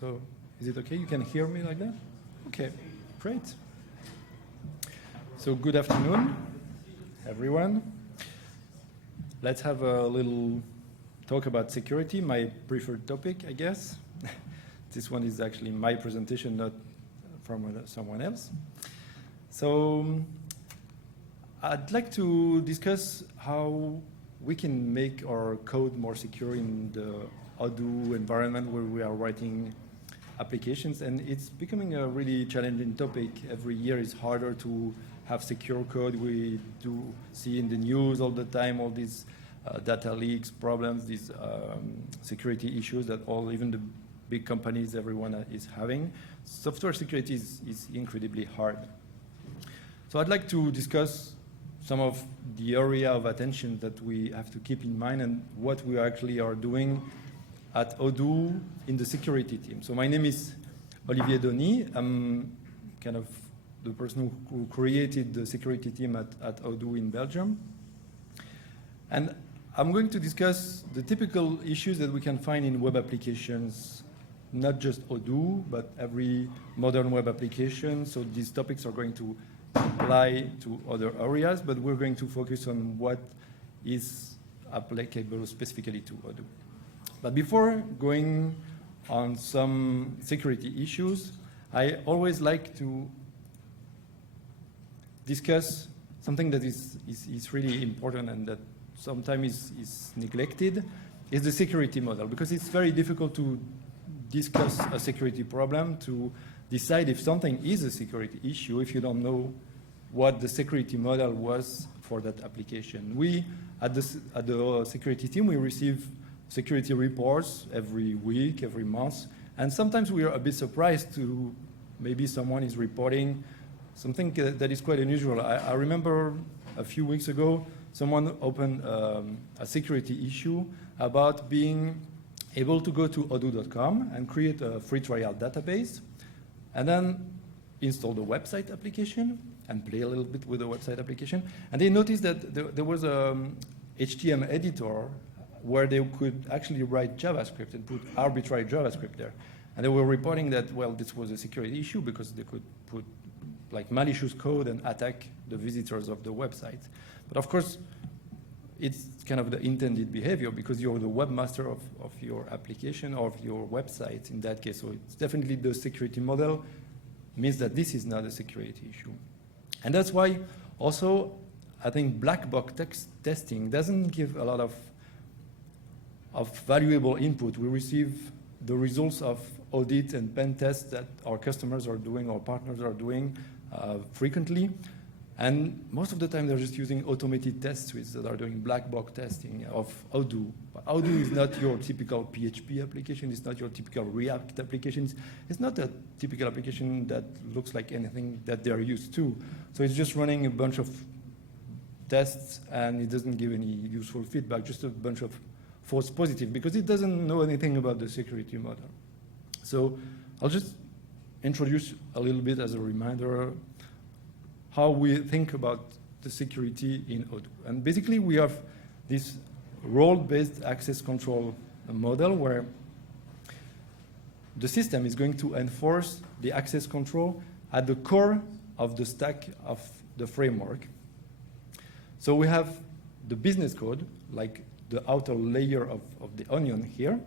So is it okay? You can hear me like that? Okay, great. So good afternoon, everyone. Let's have a little talk about security, my preferred topic, I guess. This one is actually my presentation, not from someone else. So I'd like to discuss how we can make our code more secure in the Odoo environment where we are writing applications, and it's becoming a really challenging topic. Every year it's harder to have secure code. We do see in the news all the time all these data leaks problems, these security issues that even the big companies, everyone is having. Software security is incredibly hard. So I'd like to discuss some of the area of attention that we have to keep in mind and what we actually are doing at Odoo in the security team. So my name is Olivier Donny. I'm kind of the person who created the security team at Odoo in Belgium. And I'm going to discuss the typical issues that we can find in web applications, not just Odoo, but every modern web application. So these topics are going to apply to other areas, but we're going to focus on what is applicable specifically to Odoo. But before going on some security issues, I always like to discuss something that is really important and that sometimes is neglected, is the security model, because it's very difficult to discuss a security problem, to decide if something is a security issue if you don't know what the security model was for that application. We, at the security team, we receive security reports every week, every month, and sometimes we are a bit surprised to maybe someone is reporting something that is quite unusual. I remember a few weeks ago, someone opened a security issue about being able to go to odoo.com and create a free trial database, and then install the website application and play a little bit with the website application. And they noticed that there was a HTML editor where they could actually write JavaScript and put arbitrary JavaScript there. And they were reporting that, well, this was a security issue because they could put like malicious code and attack the visitors of the website. But of course, it's kind of the intended behavior because you're the webmaster of your application or of your website in that case. So it's definitely the security model means that this is not a security issue. And that's why also I think black box testing doesn't give a lot of valuable input. We receive the results of audit and pen tests that our customers are doing, our partners are doing frequently. And most of the time they're just using automated test suites that are doing black box testing of Odoo. But Odoo is not your typical PHP application, it's not your typical React application, it's not a typical application that looks like anything that they're used to. So it's just running a bunch of tests and it doesn't give any useful feedback, just a bunch of false positive because it doesn't know anything about the security model. So I'll just introduce a little bit as a reminder how we think about the security in Odoo. And basically we have this role-based access control model where the system is going to enforce the access control at the core of the stack of the framework. So we have the business code, like the outer layer of the onion here.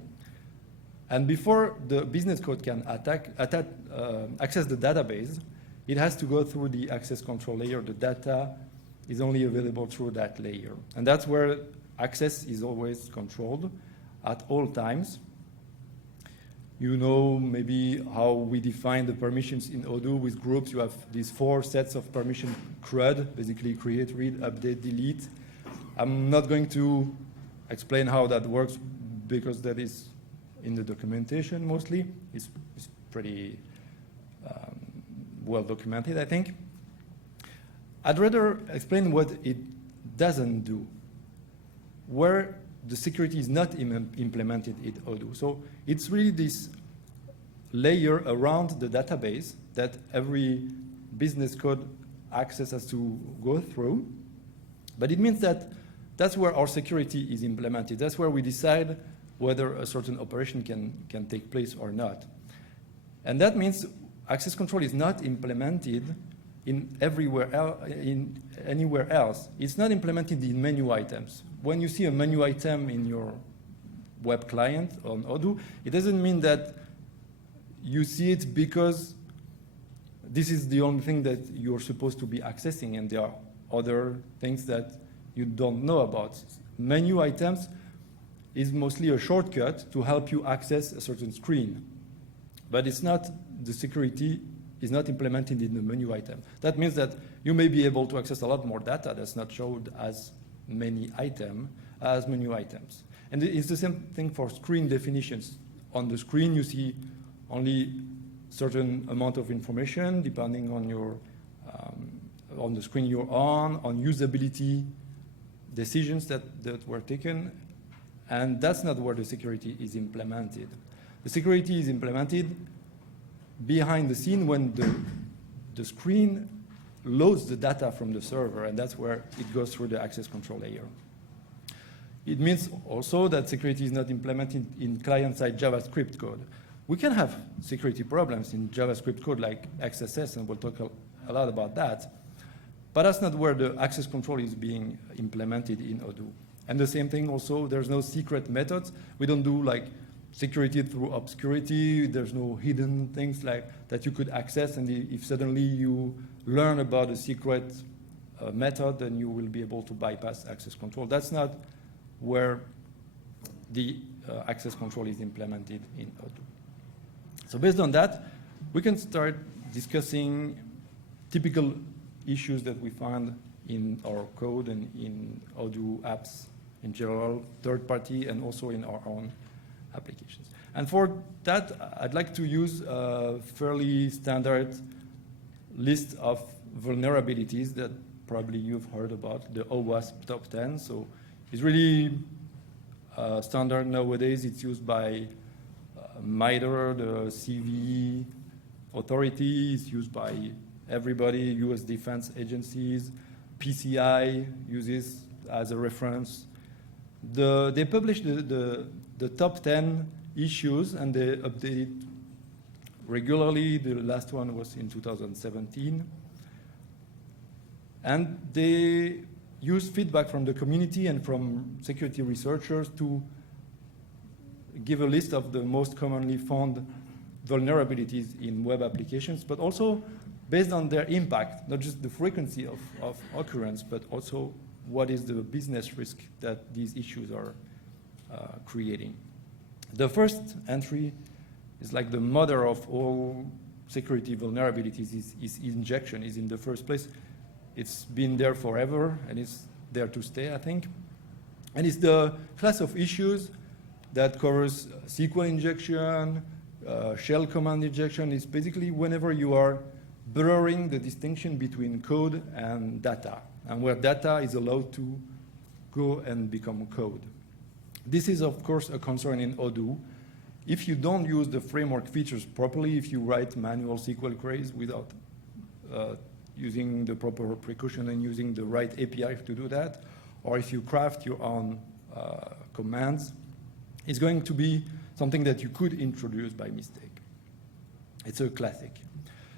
And before the business code can access the database, it has to go through the access control layer. The data is only available through that layer. And that's where access is always controlled at all times. You know maybe how we define the permissions in Odoo with groups. You have these 4 sets of permission CRUD, basically create, read, update, delete. I'm not going to explain how that works because that is in the documentation mostly. It's pretty well documented, I think. I'd rather explain what it doesn't do, where the security is not implemented in Odoo. So it's really this layer around the database that every business code access has to go through. But it means that that's where our security is implemented. That's where we decide whether a certain operation can take place or not. And that means access control is not implemented in anywhere else. It's not implemented in menu items. When you see a menu item in your web client on Odoo, it doesn't mean that you see it because this is the only thing that you're supposed to be accessing, and there are other things that you don't know about. Menu items is mostly a shortcut to help you access a certain screen. But it's not, the security is not implemented in the menu item. That means that you may be able to access a lot more data that's not showed as many items as menu items. And it's the same thing for screen definitions. On the screen, you see only certain amount of information depending on your on the screen you're on usability decisions that were taken, and that's not where the security is implemented. The security is implemented behind the scene when the screen loads the data from the server, and that's where it goes through the access control layer. It means also that security is not implemented in client-side JavaScript code. We can have security problems in JavaScript code like XSS, and we'll talk a lot about that. But that's not where the access control is being implemented in Odoo. And the same thing also, there's no secret methods. We don't do like security through obscurity. There's no hidden things like that you could access, and if suddenly you learn about a secret method, then you will be able to bypass access control. That's not where the access control is implemented in Odoo. So based on that, we can start discussing typical issues that we find in our code and in Odoo apps in general, third party, and also in our own applications. And for that, I'd like to use a fairly standard list of vulnerabilities that probably you've heard about, the OWASP top 10. So it's really standard nowadays. It's used by MITRE, the CVE authority, is used by everybody, US defense agencies, PCI uses as a reference. They publish the top 10 issues, and they update it regularly. The last one was in 2017. And they use feedback from the community and from security researchers to give a list of the most commonly found vulnerabilities in web applications, but also based on their impact, not just the frequency of occurrence, but also what is the business risk that these issues are creating. The first entry is like the mother of all security vulnerabilities is injection, is in the first place. It's been there forever, and it's there to stay, I think. And it's the class of issues that covers SQL injection, shell command injection. It's basically whenever you are blurring the distinction between code and data, and where data is allowed to go and become code. This is, of course, a concern in Odoo. If you don't use the framework features properly, if you write manual SQL queries without using the proper precaution and using the right API to do that, or if you craft your own commands, it's going to be something that you could introduce by mistake. It's a classic.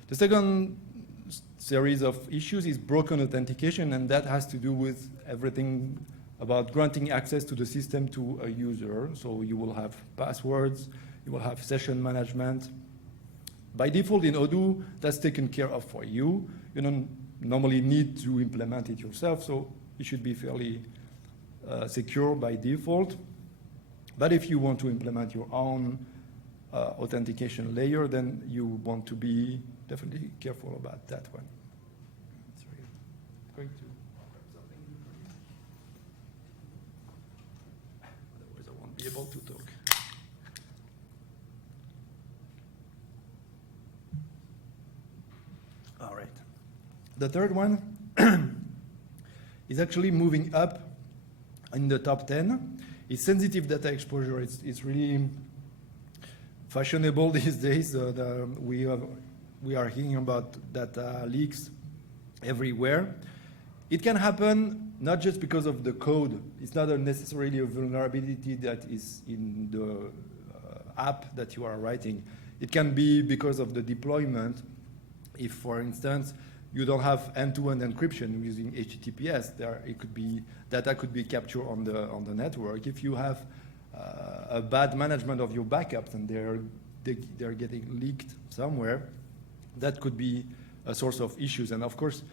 The second series of issues is broken authentication, and that has to do with everything about granting access to the system to a user. So you will have passwords, you will have session management. By default in Odoo, that's taken care of for you. You don't normally need to implement it yourself, so it should be fairly secure by default. But if you want to implement your own authentication layer, then you want to be definitely careful about that one. Sorry, I'm going to grab something. Otherwise, I won't be able to talk. All right. The third one is actually moving up in the top 10. It's sensitive data exposure. It's really fashionable these days. We are hearing about data leaks everywhere. It can happen not just because of the code. It's not necessarily a vulnerability that is in the app that you are writing. It can be because of the deployment. If, for instance, you don't have end-to-end encryption using HTTPS, data could be captured on the network. If you have a bad management of your backups and they're getting leaked somewhere, that could be a source of issues. And of course,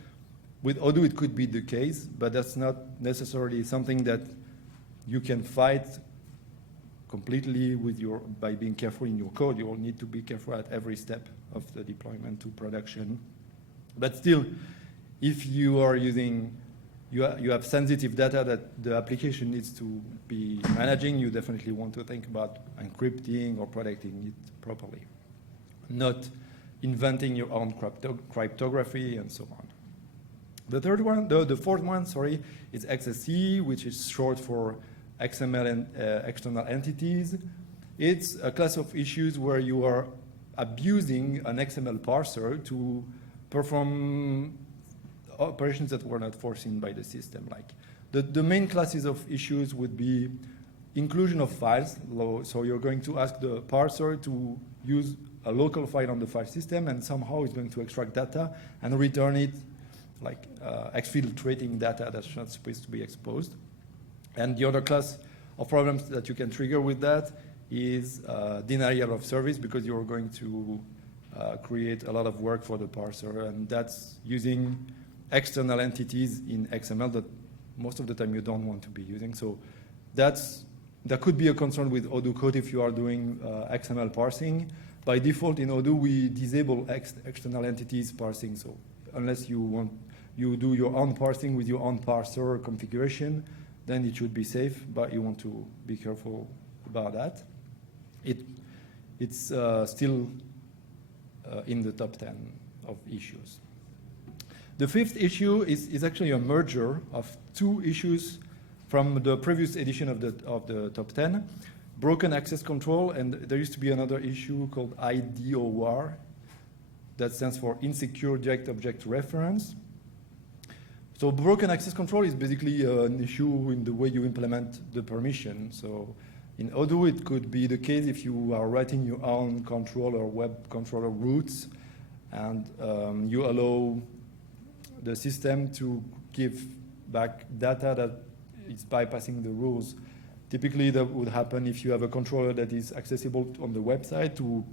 with Odoo, it could be the case, but that's not necessarily something that you can fight completely by being careful in your code. You will need to be careful at every step of the deployment to production. But still, if you are you have sensitive data that the application needs to be managing, you definitely want to think about encrypting or protecting it properly, not inventing your own cryptography and so on. The fourth one, is XSE, which is short for XML and external entities. It's a class of issues where you are abusing an XML parser to perform operations that were not foreseen by the system. Like the main classes of issues would be inclusion of files. So you're going to ask the parser to use a local file on the file system, and somehow it's going to extract data and return it, like exfiltrating data that's not supposed to be exposed. And the other class of problems that you can trigger with that is denial of service, because you're going to create a lot of work for the parser, and that's using external entities in XML that most of the time you don't want to be using. So that could be a concern with Odoo code if you are doing XML parsing. By default in Odoo, we disable external entities parsing. So unless you do your own parsing with your own parser configuration, then it should be safe, but you want to be careful about that. It's still in the top 10 of issues. The fifth issue is actually a merger of two issues from the previous edition of the top 10, broken access control, and there used to be another issue called IDOR, that stands for Insecure Direct Object Reference. So broken access control is basically an issue in the way you implement the permission. So in Odoo, it could be the case if you are writing your own controller, web controller routes, and you allow the system to give back data that is bypassing the rules. Typically, that would happen if you have a controller that is accessible on the website to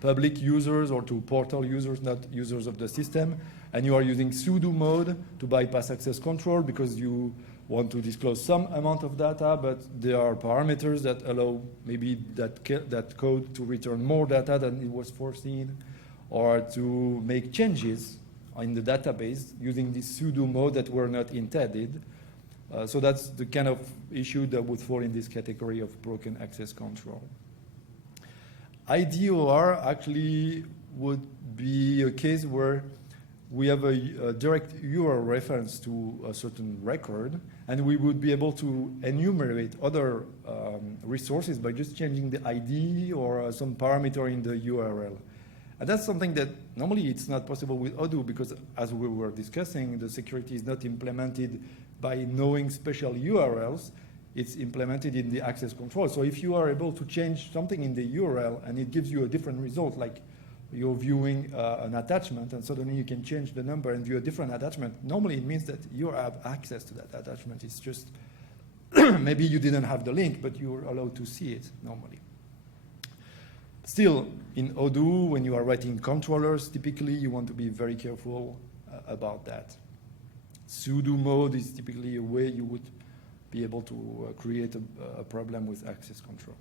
public users or to portal users, not users of the system, and you are using sudo mode to bypass access control because you want to disclose some amount of data, but there are parameters that allow maybe that code to return more data than it was foreseen, or to make changes in the database using this sudo mode that were not intended. So that's the kind of issue that would fall in this category of broken access control. IDOR actually would be a case where we have a direct URL reference to a certain record, and we would be able to enumerate other resources by just changing the ID or some parameter in the URL. And that's something that normally it's not possible with Odoo, because as we were discussing, the security is not implemented by knowing special URLs. It's implemented in the access control. So if you are able to change something in the URL and it gives you a different result, like you're viewing an attachment and suddenly you can change the number and view a different attachment, normally it means that you have access to that attachment. It's just maybe you didn't have the link, but you were allowed to see it normally. Still, in Odoo, when you are writing controllers, typically you want to be very careful about that. Sudo mode is typically a way you would be able to create a problem with access control.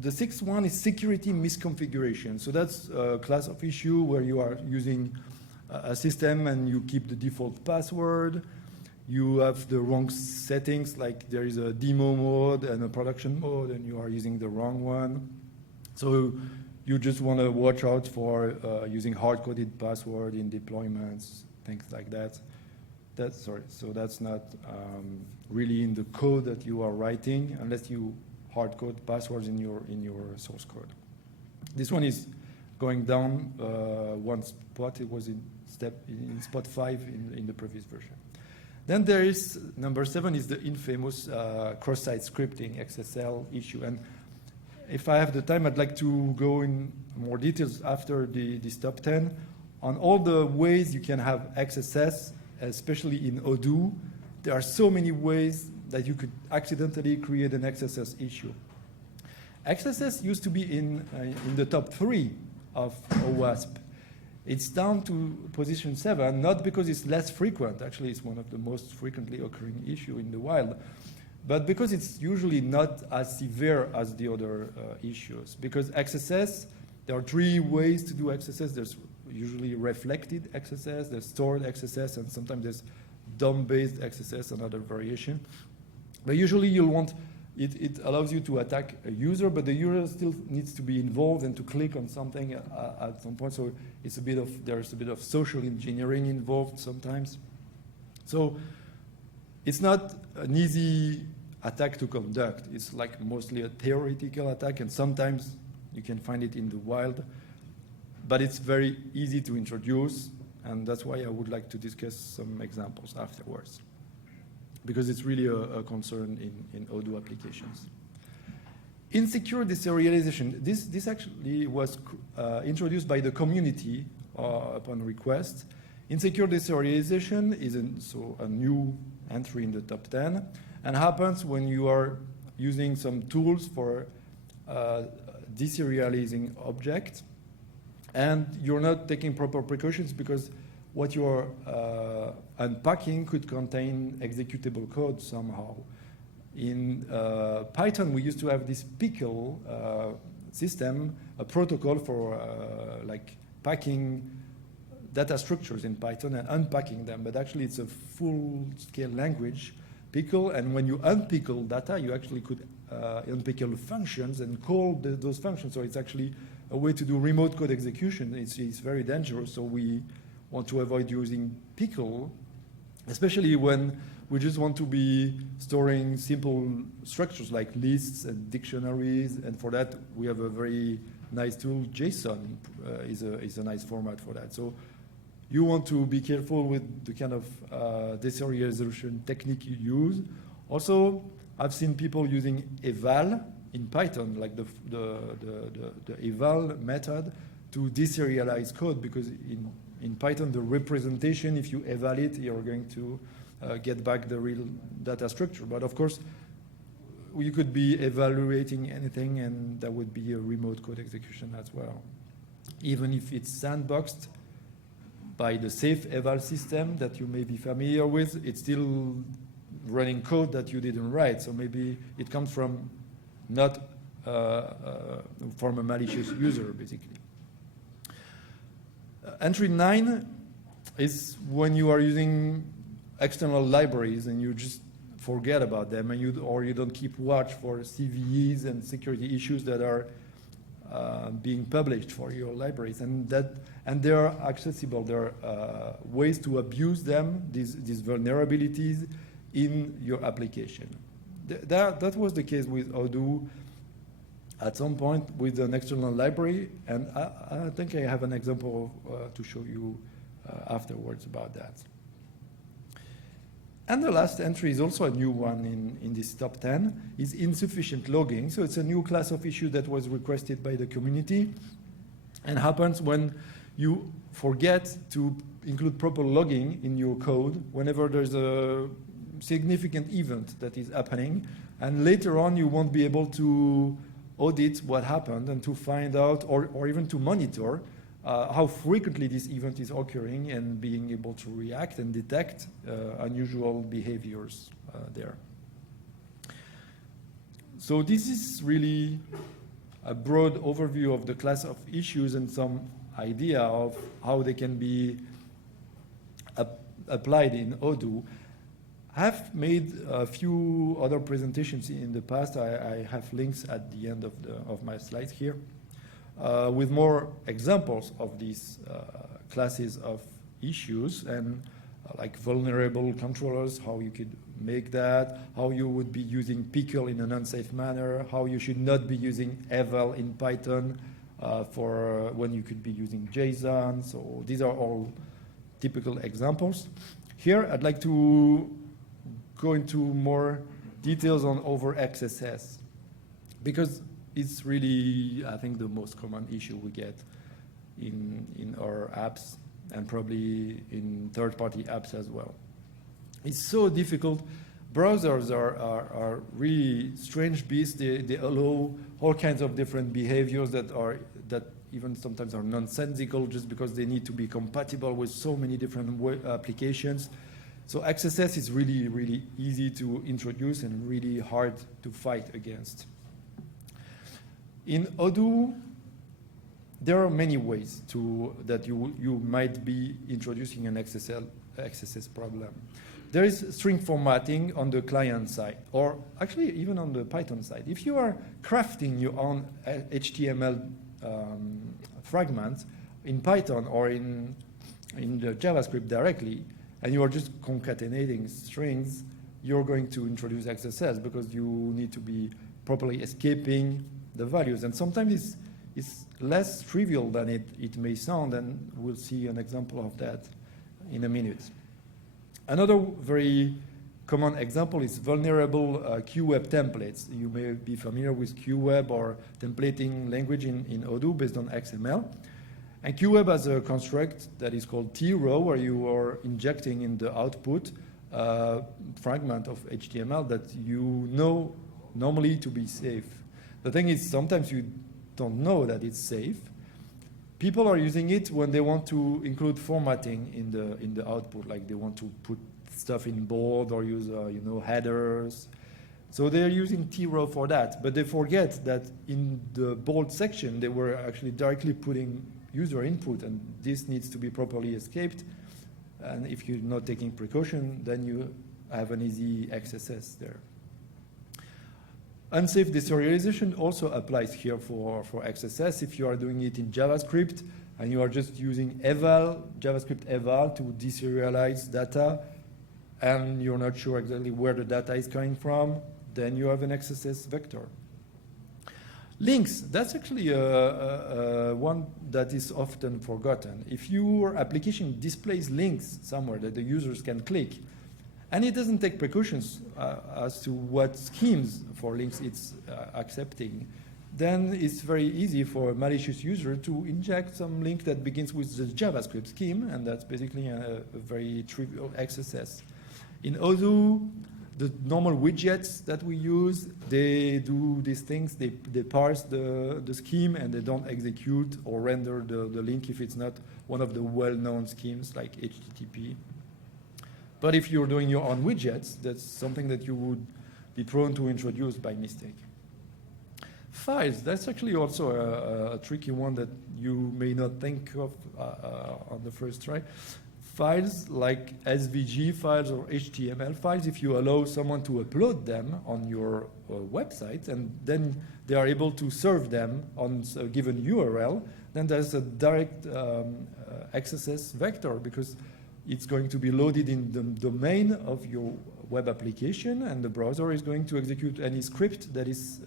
The sixth one is security misconfiguration. So that's a class of issue where you are using a system and you keep the default password. You have the wrong settings, like there is a demo mode and a production mode, and you are using the wrong one. So you just want to watch out for using hard-coded password in deployments, things like that. So that's not really in the code that you are writing, unless you hard-code passwords in your source code. This one is going down one spot. It was in spot 5 in the previous version. Then there is number 7 is the infamous cross-site scripting XSL issue, and if I have the time, I'd like to go in more details after this top 10 on all the ways you can have XSS, especially in Odoo. There are so many ways that you could accidentally create an XSS issue. XSS used to be in the top 3 of OWASP. It's down to position 7, not because it's less frequent. Actually, it's one of the most frequently occurring issues in the wild, but because it's usually not as severe as the other issues. Because XSS, there are 3 ways to do XSS. There's usually reflected XSS, there's stored XSS, and sometimes there's DOM-based XSS, another variation. But usually you'll want, it allows you to attack a user, but the user still needs to be involved and to click on something at some point. So it's there's a bit of social engineering involved sometimes. So it's not an easy attack to conduct. It's like mostly a theoretical attack, and sometimes you can find it in the wild. But it's very easy to introduce, and that's why I would like to discuss some examples afterwards, because it's really a concern in Odoo applications. Insecure deserialization. This actually was introduced by the community upon request. Insecure deserialization is a new entry in the top 10, and happens when you are using some tools for deserializing objects, and you're not taking proper precautions because what you're unpacking could contain executable code somehow. In Python, we used to have this pickle system, a protocol for like packing data structures in Python and unpacking them, but actually it's a full-scale language, pickle, and when you unpickle data, you actually could unpickle functions and call those functions, so it's actually a way to do remote code execution. It's very dangerous, so we want to avoid using pickle, especially when we just want to be storing simple structures like lists and dictionaries, and for that we have a very nice tool. JSON is a nice format for that. So you want to be careful with the kind of deserialization technique you use. Also, I've seen people using eval in Python, like the eval method, to deserialize code, because in Python, the representation, if you eval it, you're going to get back the real data structure. But of course, you could be evaluating anything, and that would be a remote code execution as well. Even if it's sandboxed by the safe eval system that you may be familiar with, it's still running code that you didn't write. So maybe it comes from not from a malicious user, basically. Entry 9 is when you are using external libraries and you just forget about them, and or you don't keep watch for CVEs and security issues that are being published for your libraries, and they are accessible. There are ways to abuse them, these vulnerabilities in your application. That was the case with Odoo at some point with an external library, and I think I have an example to show you afterwards about that. And the last entry is also a new one in this top 10, is insufficient logging. So it's a new class of issue that was requested by the community, and happens when you forget to include proper logging in your code whenever there's a significant event that is happening, and later on you won't be able to audit what happened and to find out, or even to monitor how frequently this event is occurring, and being able to react and detect unusual behaviors there. So this is really a broad overview of the class of issues and some idea of how they can be applied in Odoo. I've made a few other presentations in the past. I have links at the end of my slides here with more examples of these classes of issues, and like vulnerable controllers, how you could make that, how you would be using pickle in an unsafe manner, how you should not be using eval in Python for when you could be using JSON. So these are all typical examples. Here, I'd like to go into more details on over XSS, because it's really, I think, the most common issue we get in our apps and probably in third-party apps as well. It's so difficult. Browsers are really strange beasts. They allow all kinds of different behaviors that even sometimes are nonsensical just because they need to be compatible with so many different web applications. So XSS is really, really easy to introduce and really hard to fight against. In Odoo, there are many ways that you might be introducing an XSS problem. There is string formatting on the client side, or actually even on the Python side. If you are crafting your own HTML fragment in Python or in the JavaScript directly, and you are just concatenating strings, you're going to introduce XSS because you need to be properly escaping the values. And sometimes it's less trivial than it may sound, and we'll see an example of that in a minute. Another very common example is vulnerable QWeb templates. You may be familiar with QWeb or templating language in Odoo based on XML. And QWeb has a construct that is called trow, where you are injecting in the output fragment of HTML that you know normally to be safe. The thing is, sometimes you don't know that it's safe. People are using it when they want to include formatting in the output, like they want to put stuff in bold or use headers. So they're using trow for that, but they forget that in the bold section they were actually directly putting user input, and this needs to be properly escaped. And if you're not taking precaution, then you have an easy XSS there. Unsafe deserialization also applies here for XSS. If you are doing it in JavaScript and you are just using JavaScript eval to deserialize data, and you're not sure exactly where the data is coming from, then you have an XSS vector. Links, that's actually one that is often forgotten. If your application displays links somewhere that the users can click, and it doesn't take precautions as to what schemes for links it's accepting, then it's very easy for a malicious user to inject some link that begins with the JavaScript scheme, and that's basically a very trivial XSS. In Odoo, the normal widgets that we use, they do these things. They parse the scheme, and they don't execute or render the link if it's not one of the well-known schemes like HTTP. But if you're doing your own widgets, that's something that you would be prone to introduce by mistake. Files, that's actually also a tricky one that you may not think of on the first try. Files like SVG files or HTML files, if you allow someone to upload them on your website and then they are able to serve them on a given URL, then there's a direct XSS vector because it's going to be loaded in the domain of your web application, and the browser is going to execute any script that is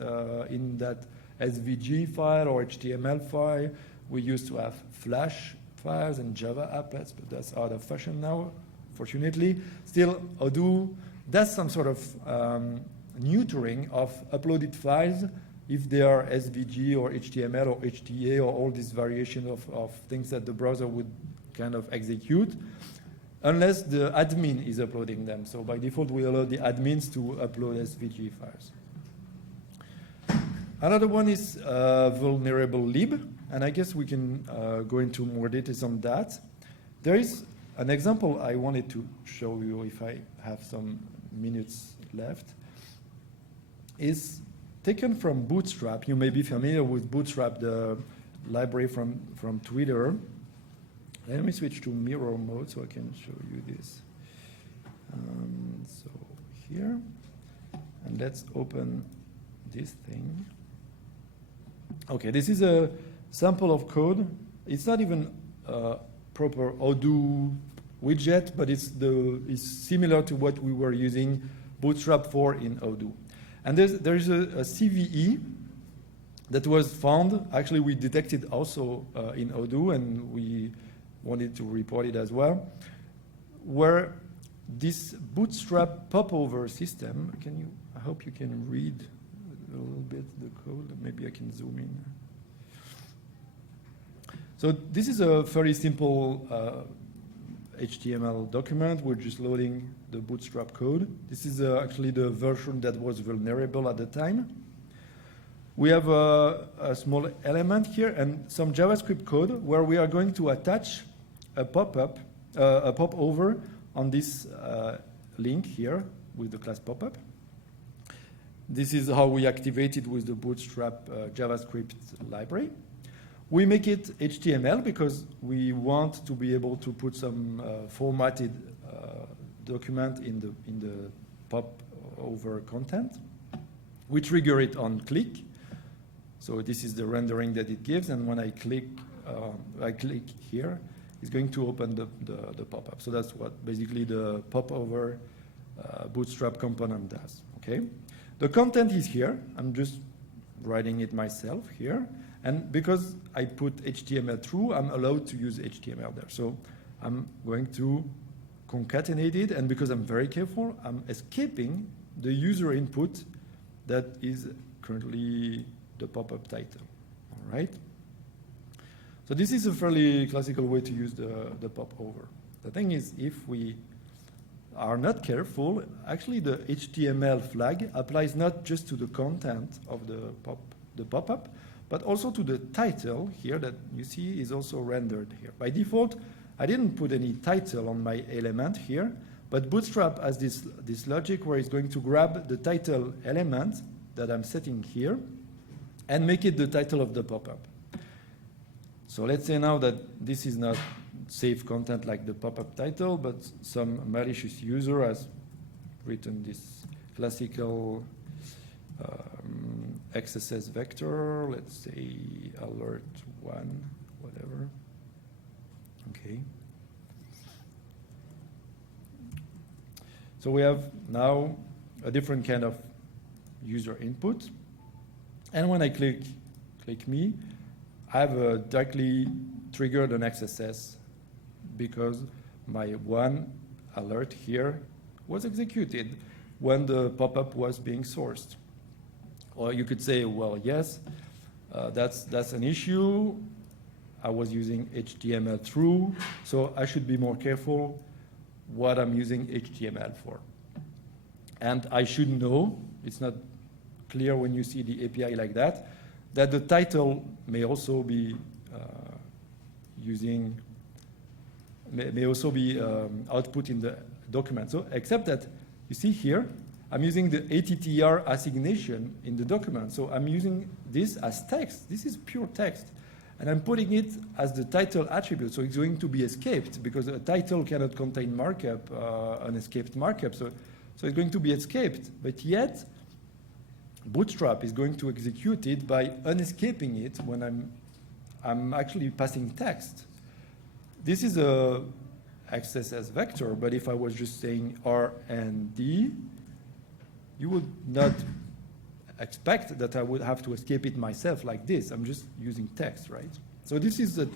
in that SVG file or HTML file. We used to have Flash files and Java applets, but that's out of fashion now, fortunately. Still, Odoo does some sort of neutering of uploaded files if they are SVG or HTML or HTA or all these variation of things that the browser would kind of execute, unless the admin is uploading them. So by default, we allow the admins to upload SVG files. Another one is vulnerable lib, and I guess we can go into more details on that. There is an example I wanted to show you if I have some minutes left. Is taken from Bootstrap. You may be familiar with Bootstrap, the library from Twitter. Let me switch to mirror mode so I can show you this. So here, and let's open this thing. Okay, this is a sample of code. It's not even a proper Odoo widget, but it's similar to what we were using Bootstrap for in Odoo. And there is a CVE that was found. Actually, we detected also in Odoo, and we wanted to report it as well, where this Bootstrap popover system, I hope you can read a little bit the code. Maybe I can zoom in. So this is a very simple HTML document. We're just loading the Bootstrap code. This is actually the version that was vulnerable at the time. We have a small element here and some JavaScript code where we are going to attach a pop-up, a popover on this link here with the class pop-up. This is how we activate it with the Bootstrap JavaScript library. We make it HTML because we want to be able to put some formatted document in the popover content. We trigger it on click. So this is the rendering that it gives, and when I click here, it's going to open the pop-up. So that's what basically the popover Bootstrap component does. Okay, the content is here. I'm just writing it myself here, and because I put HTML through, I'm allowed to use HTML there. So I'm going to concatenate it, and because I'm very careful, I'm escaping the user input that is currently the pop-up title. All right. So this is a fairly classical way to use the popover. The thing is, if we are not careful, actually the HTML flag applies not just to the content of the pop-up, but also to the title here that you see is also rendered here. By default, I didn't put any title on my element here, but Bootstrap has this logic where it's going to grab the title element that I'm setting here and make it the title of the pop-up. So let's say now that this is not safe content like the pop-up title, but some malicious user has written this classical XSS vector, let's say alert 1, whatever. Okay. So we have now a different kind of user input. And when I click me, I have directly triggered an XSS because my one alert here was executed when the pop-up was being sourced. Or you could say, well, yes, that's an issue. I was using HTML through, so I should be more careful what I'm using HTML for. And I should know, it's not clear when you see the API like that the title may also be output in the document. So except that you see here, I'm using the ATTR assignation in the document. So I'm using this as text. This is pure text. And I'm putting it as the title attribute. So it's going to be escaped because a title cannot contain markup, an escaped markup. So it's going to be escaped. But yet, Bootstrap is going to execute it by unescaping it when I'm actually passing text. This is a XSS vector, but if I was just saying R and D, you would not expect that I would have to escape it myself like this. I'm just using text, right? So this is an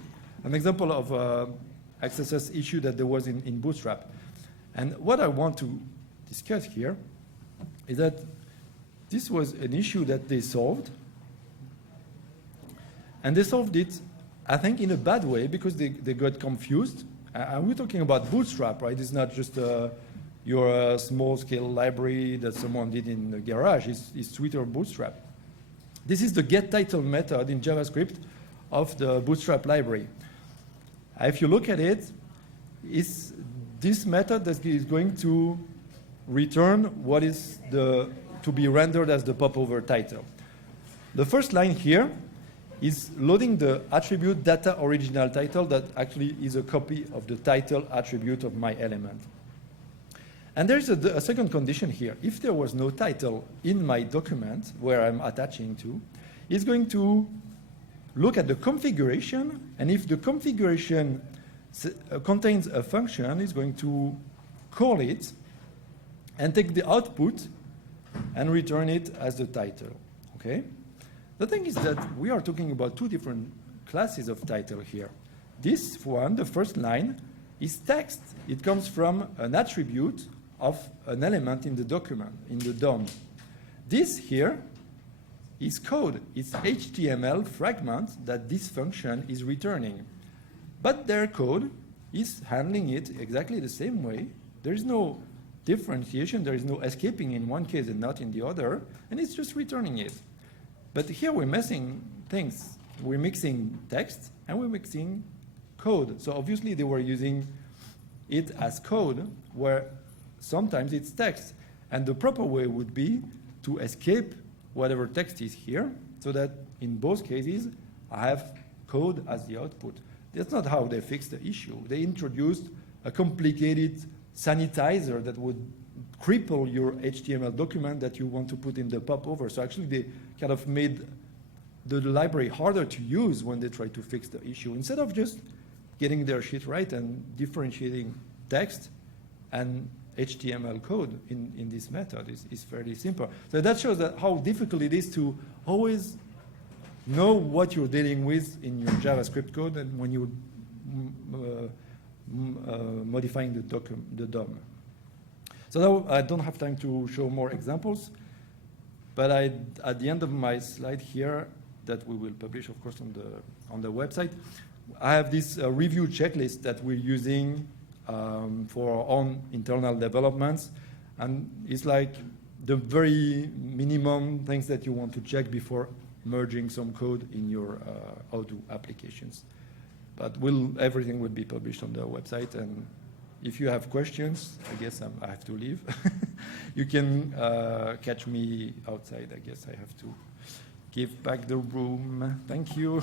example of an XSS issue that there was in Bootstrap. And what I want to discuss here is that this was an issue that they solved. And they solved it, I think, in a bad way because they got confused. And we're talking about Bootstrap, right? It's not just your small-scale library that someone did in the garage. It's Twitter Bootstrap. This is the GateTitle method in JavaScript of the Bootstrap library. If you look at it, it's this method that is going to return what is to be rendered as the popover title. The first line here is loading the attribute data original title that actually is a copy of the title attribute of my element. And there's a second condition here. If there was no title in my document where I'm attaching to, it's going to look at the configuration, and if the configuration contains a function, it's going to call it and take the output and return it as the title. Okay? The thing is that we are talking about two different classes of title here. This one, the first line, is text. It comes from an attribute of an element in the document, in the DOM. This here is code. It's HTML fragment that this function is returning. But their code is handling it exactly the same way. There is no differentiation. There is no escaping in one case and not in the other. And it's just returning it. But here we're messing things. We're mixing text and we're mixing code. So obviously they were using it as code where sometimes it's text. And the proper way would be to escape whatever text is here so that in both cases I have code as the output. That's not how they fixed the issue. They introduced a complicated sanitizer that would cripple your HTML document that you want to put in the popover. So actually they kind of made the library harder to use when they try to fix the issue, instead of just getting their shit right and differentiating text and HTML code in this method is fairly simple. So that shows that how difficult it is to always know what you're dealing with in your JavaScript code and when you're modifying the DOM. So now I don't have time to show more examples, but at the end of my slide here, that we will publish, of course, on the website, I have this review checklist that we're using for our own internal developments, and it's like the very minimum things that you want to check before merging some code in your Odoo applications. But everything will be published on the website, and if you have questions, I guess I have to leave. You can catch me outside. I guess I have to give back the room. Thank you.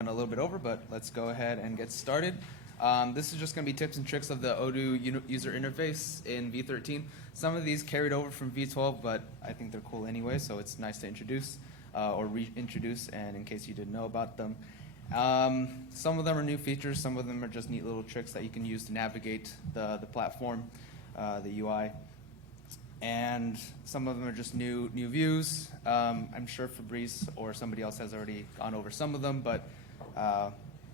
A little bit over, but let's go ahead and get started. This is just going to be tips and tricks of the Odoo user interface in V13. Some of these carried over from V12, but I think they're cool anyway, so it's nice to introduce or reintroduce, and in case you didn't know about them. Some of them are new features, some of them are just neat little tricks that you can use to navigate the platform, the UI. And some of them are just new views. I'm sure Fabrice or somebody else has already gone over some of them, but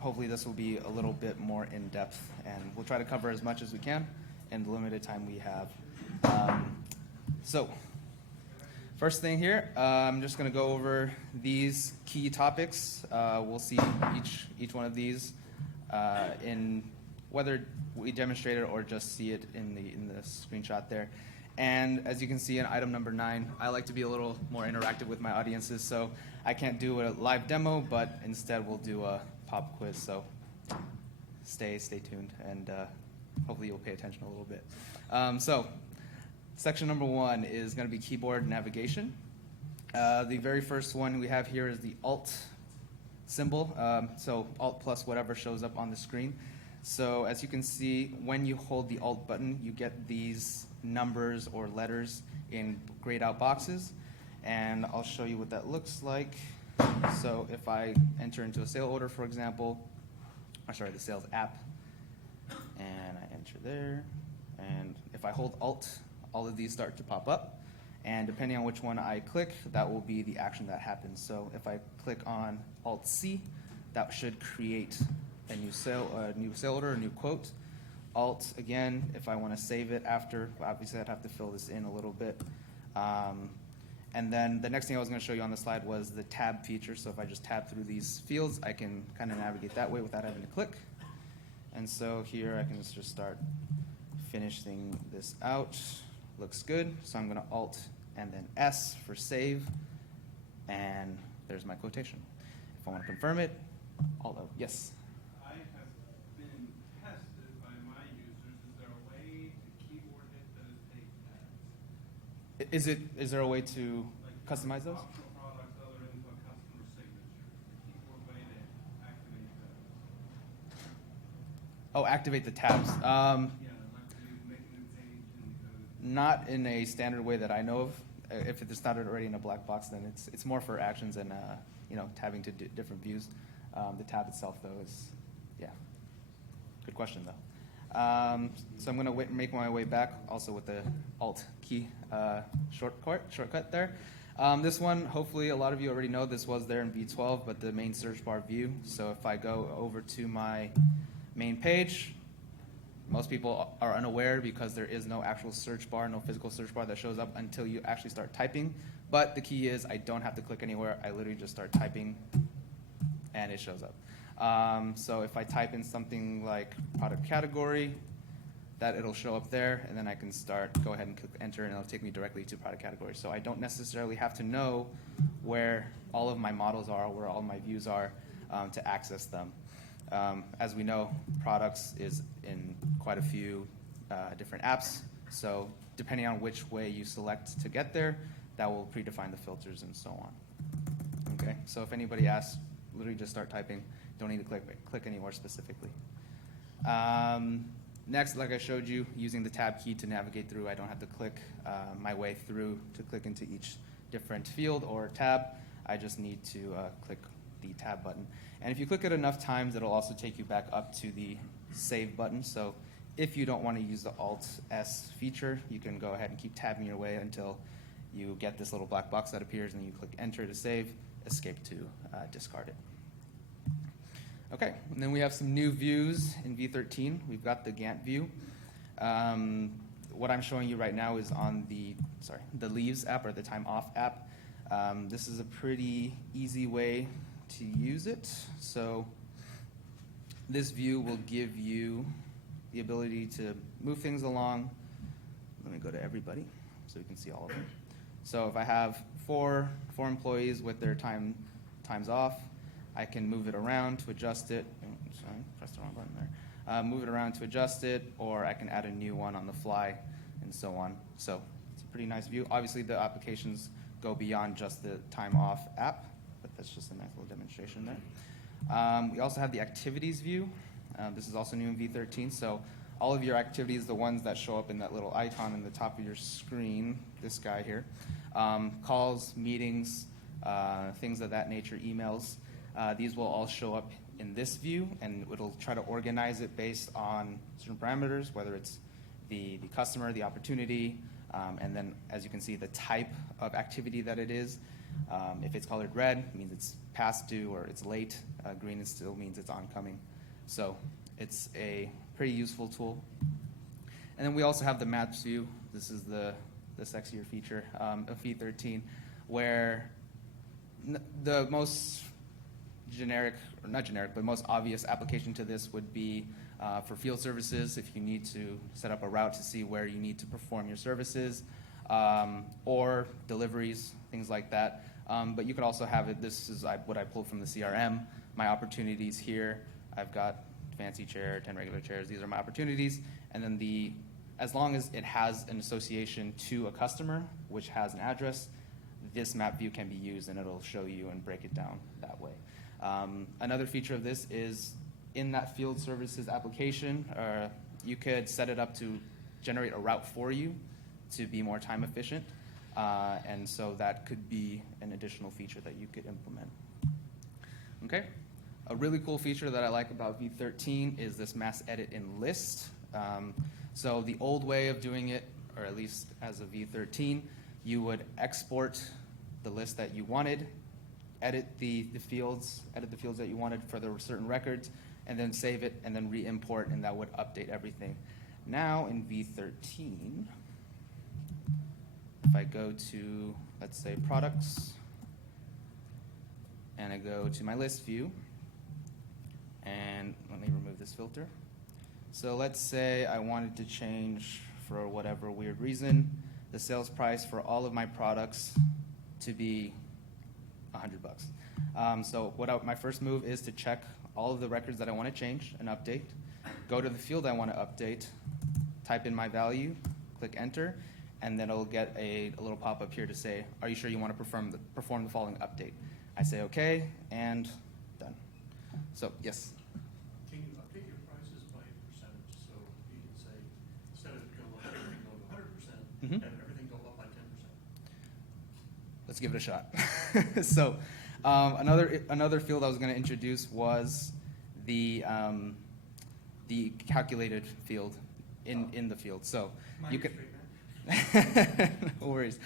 hopefully this will be a little bit more in-depth, and we'll try to cover as much as we can in the limited time we have. So first thing here, I'm just going to go over these key topics. We'll see each one of these in whether we demonstrate it or just see it in the screenshot there. And as you can see in item number 9, I like to be a little more interactive with my audiences, so I can't do a live demo, but instead we'll do a pop quiz. So stay tuned, and hopefully you'll pay attention a little bit. So section number 1 is going to be keyboard navigation. The very first one we have here is the Alt symbol, so Alt plus whatever shows up on the screen. So as you can see, when you hold the Alt button, you get these numbers or letters in grayed out boxes, and I'll show you what that looks like. So if I enter into a sale order, for example, or sorry, the sales app, and I enter there, and if I hold Alt, all of these start to pop up, and depending on which one I click, that will be the action that happens. So if I click on Alt C, that should create a new sale order, a new quote. Alt again, if I want to save it after, obviously I'd have to fill this in a little bit. And then the next thing I was going to show you on the slide was the tab feature. So if I just tab through these fields, I can kind of navigate that way without having to click. And so here I can just start finishing this out. Looks good. So I'm going to Alt and then S for save. And there's my quotation. If I want to confirm it, Alt O. Yes? I have been tested by my users. Is there a way to keyboard hit those take tags? Is there a way to Like customize those? optional products other into a customer signature. A keyboard way to activate those. Oh, activate the tabs. Yeah, like to make a new page in code. Not in a standard way that I know of. If it's not already in a black box, then it's more for actions and tabbing to different views. The tab itself, though, is good question though. So I'm going to make my way back, also with the Alt key shortcut there. This one, hopefully, a lot of you already know this was there in V12, but the main search bar view. So if I go over to my main page. Most people are unaware because there is no actual search bar, no physical search bar that shows up until you actually start typing. But the key is I don't have to click anywhere. I literally just start typing and it shows up. So if I type in something like product category, that it'll show up there, and then I can go ahead and click enter, and it'll take me directly to product category. So I don't necessarily have to know where all of my models are, where all my views are to access them. As we know, products is in quite a few different apps, so depending on which way you select to get there, that will predefine the filters and so on. Okay, so if anybody asks, literally just start typing. Don't need to click anywhere specifically. Next, like I showed you, using the tab key to navigate through, I don't have to click my way through to click into each different field or tab. I just need to click the tab button. And if you click it enough times, it'll also take you back up to the save button. So if you don't want to use the Alt-S feature, you can go ahead and keep tabbing your way until you get this little black box that appears, and you click enter to save, escape to discard it. Okay, and then we have some new views in V13. We've got the Gantt view. What I'm showing you right now is on the Leaves app, or the Time Off app. This is a pretty easy way to use it. So this view will give you the ability to move things along. Let me go to everybody so we can see all of them. So if I have four employees with their times off, I can move it around to adjust it. Sorry, pressed the wrong button there. Move it around to adjust it, or I can add a new one on the fly, and so on. So it's a pretty nice view. Obviously, the applications go beyond just the time off app, but that's just a nice little demonstration there. We also have the activities view. This is also new in V13. So all of your activities, the ones that show up in that little icon in the top of your screen, this guy here, calls, meetings, things of that nature, emails, these will all show up in this view, and it'll try to organize it based on certain parameters, whether it's the customer, the opportunity, and then, as you can see, the type of activity that it is. If it's colored red, it means it's past due or it's late. Green still means it's oncoming. So it's a pretty useful tool. And then we also have the Maps view. This is the sexier feature of V13, where the most most obvious application to this would be for field services, if you need to set up a route to see where you need to perform your services, or deliveries, things like that. But you could also have it, this is what I pulled from the CRM, my opportunities here. I've got fancy chair, 10 regular chairs, these are my opportunities. And then as long as it has an association to a customer, which has an address, this map view can be used, and it'll show you and break it down that way. Another feature of this is in that field services application, you could set it up to generate a route for you to be more time efficient. And so that could be an additional feature that you could implement. Okay. A really cool feature that I like about V13 is this mass edit in list. So the old way of doing it, or at least as of V13, you would export the list that you wanted, edit the fields that you wanted for the certain records, and then save it, and then re-import, and that would update everything. Now in V13, if I go to, let's say, products, and I go to my list view, and let me remove this filter. So let's say I wanted to change, for whatever weird reason, the sales price for all of my products to be $100. So my first move is to check all of the records that I want to change and update, go to the field I want to update, type in my value, click enter, and then it'll get a little pop-up here to say, are you sure you want to perform the following update? I say okay, and done. So, yes? Can you update your prices by percentage? So you can say, instead of everything go to 100%, have everything go up by 10%. Let's give it a shot. So another field I was going to introduce was the calculated field in the field. So you can. No worries.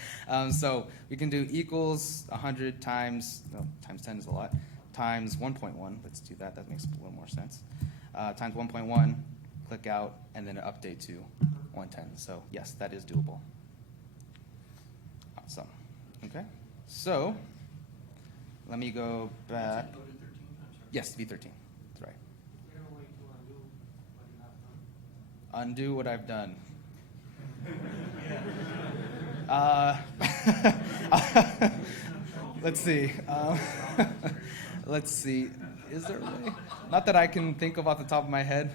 So we can do equals 100 times, no, times 10 is a lot, times 1.1. Let's do that. That makes a little more sense. Times 1.1, click out, and then update to 110. So yes, that is doable. Awesome. Okay. So let me go back. Go to 13, I'm sorry. Yes, V13. That's right. Is there a way to undo what you have done? Undo what I've done. Let's see. Let's see. Is there a way? Not that I can think of off the top of my head.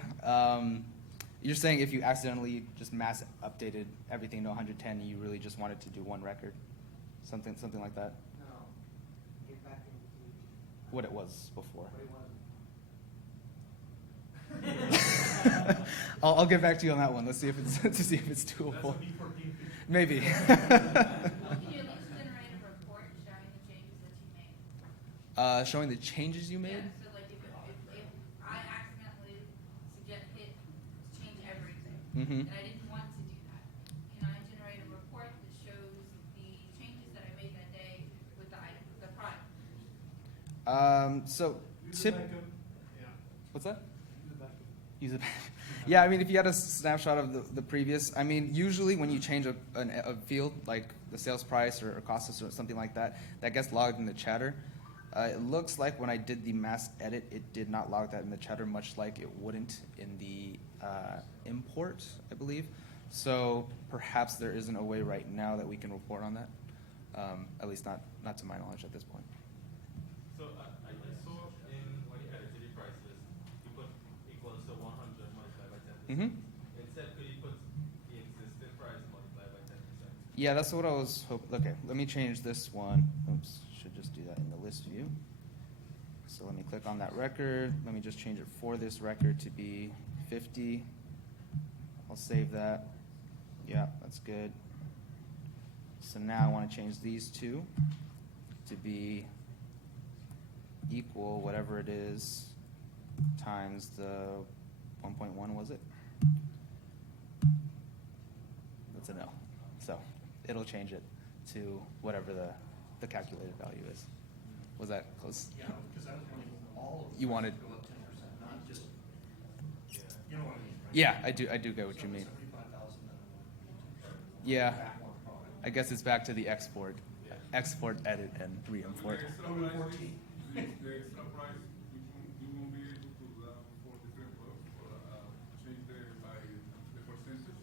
You're saying if you accidentally just mass updated everything to 110, you really just wanted to do one record, something like that. No. Get back into What it was before. what it wasn't. I'll get back to you on that one. Let's see if it's to see if it's doable. That's a V14 feature. Maybe. Can you at least generate a report showing the changes that you made? Showing the changes you made. Yeah, so like if I accidentally hit change everything, Mm-hmm. and I didn't want to do that, can I generate a report that shows the changes that I made that day with the product? So Use tip. the backup. Yeah. What's that? Use the backup. Use it. Yeah, I mean, if you had a snapshot of the previous, I mean, usually when you change a field, like the sales price or cost or something like that, that gets logged in the chatter. It looks like when I did the mass edit, it did not log that in the chatter, much like it wouldn't in the import, I believe. So perhaps there isn't a way right now that we can report on that, at least not to my knowledge at this point. So I saw in when you had a city price list, you put equals to 100 multiplied by 10%. Mm-hmm. Instead, could you put the existing price multiplied by 10%? Yeah, that's what I was hoping. Okay, let me change this one. Oops, should just do that in the list view. So let me click on that record. Let me just change it for this record to be 50. I'll save that. Yeah, that's good. So now I want to change these two to be equal, whatever it is, times the 1.1, was it? That's a no. So it'll change it to whatever the calculated value is. Was that close? Yeah, because I was wanting all of You them wanted- to go up 10%, not just, you know what I mean, right? Yeah, I do get what So you mean. 75,000, then I want 10%. Yeah, Back one product. I guess it's back to the export, edit, and re-import. The extra price, the extra price, you won't be able to do that for different products, or change the percentage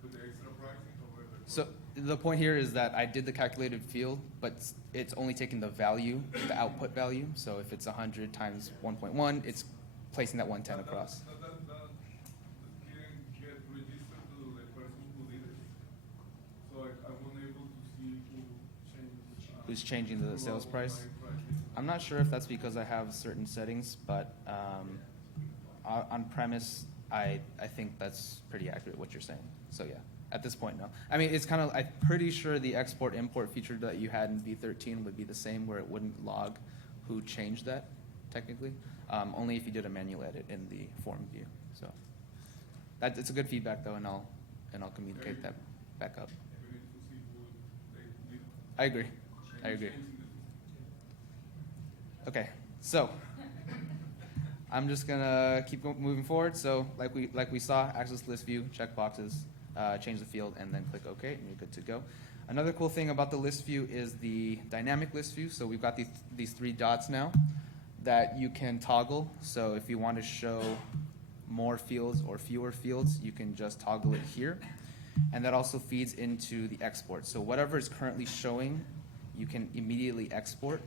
to the extra pricing over the. So the point here is that I did the calculated field, but it's only taking the value, the output value. So if it's 100 times 1.1, it's placing that 110 across. That didn't get registered to the person who did it. So I wasn't able to see who changed. Who's changing the who sales price? applied prices. I'm not sure if that's because I have certain settings, but on premise, I think that's pretty accurate what you're saying. So yeah, at this point, no. I mean, it's kind of, I'm pretty sure the export import feature that you had in V13 would be the same, where it wouldn't log who changed that, technically, only if you did a manual edit in the form view. So it's a good feedback though, and I'll communicate that back up. We need to see who they need I agree. I agree. changing Okay, so I'm just gonna keep moving forward. So like we saw, access list view, check boxes, change the field, and then click OK, and you're good to go. Another cool thing about the list view is the dynamic list view. So we've got these 3 dots now that you can toggle. So if you want to show more fields or fewer fields, you can just toggle it here. And that also feeds into the export. So whatever is currently showing, you can immediately export.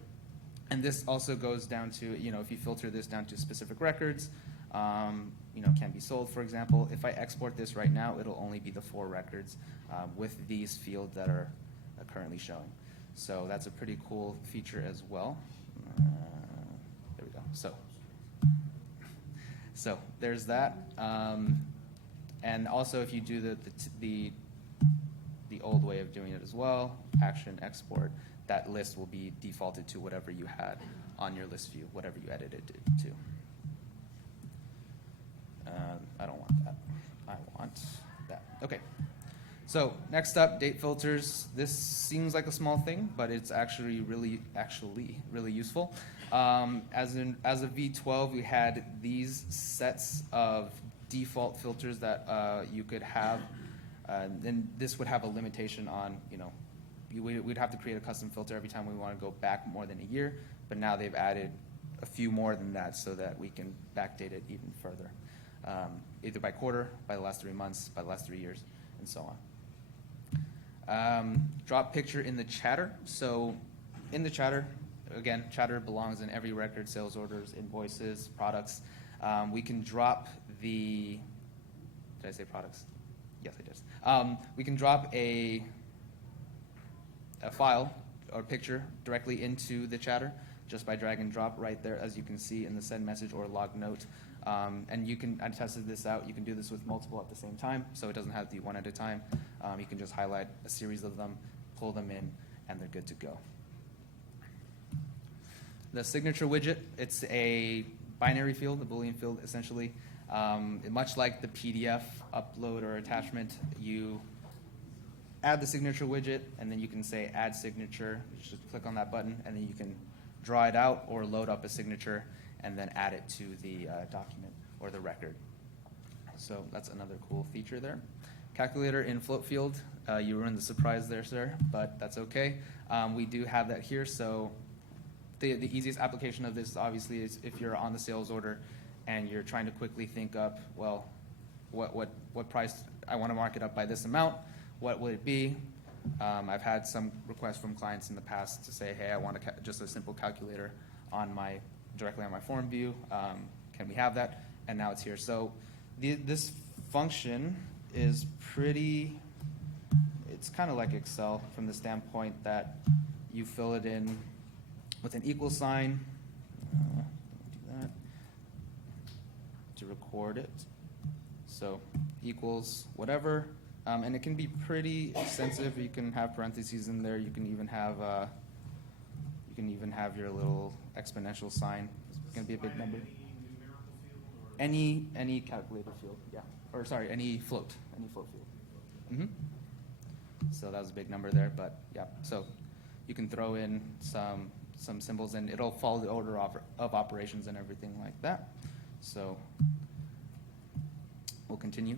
And this also goes down to, if you filter this down to specific records, can be sold, for example. If I export this right now, it'll only be the 4 records with these fields that are currently showing. So that's a pretty cool feature as well. There we go. So there's that. And also, if you do the old way of doing it as well, action export, that list will be defaulted to whatever you had on your list view, whatever you edited it to. I don't want that. I want that. Okay. So next up, date filters. This seems like a small thing, but it's actually really useful. As of V12, we had these sets of default filters that you could have. And this would have a limitation on, we'd have to create a custom filter every time we want to go back more than a year, but now they've added a few more than that so that we can backdate it even further, either by quarter, by the last 3 months, by the last 3 years, and so on. Drop picture in the chatter. So in the chatter, again, chatter belongs in every record, sales orders, invoices, products. We can drop did I say products? Yes, I did. We can drop a file or picture directly into the chatter just by drag and drop right there, as you can see in the send message or log note. And I tested this out. You can do this with multiple at the same time, so it doesn't have to be one at a time. You can just highlight a series of them, pull them in, and they're good to go. The signature widget, it's a binary field, a Boolean field, essentially. Much like the PDF upload or attachment, you add the signature widget, and then you can say add signature. You just click on that button, and then you can draw it out or load up a signature and then add it to the document or the record. So that's another cool feature there. Calculator in float field. You ruined the surprise there, sir, but that's okay. We do have that here. So the easiest application of this, obviously, is if you're on the sales order and you're trying to quickly think up, well, what price, I want to mark it up by this amount, what would it be? I've had some requests from clients in the past to say, hey, I want just a simple calculator directly on my form view. Can we have that? And now it's here. So this function is it's kind of like Excel from the standpoint that you fill it in with an equal sign. Do that to record it. So equals whatever. And it can be pretty extensive. You can have parentheses in there. You can even have your little exponential sign. It's going to be a big number. Any calculator field, yeah. Or sorry, any float field. Mm-hmm. So that was a big number there, but yeah. So you can throw in some symbols, and it'll follow the order of operations and everything like that. So we'll continue.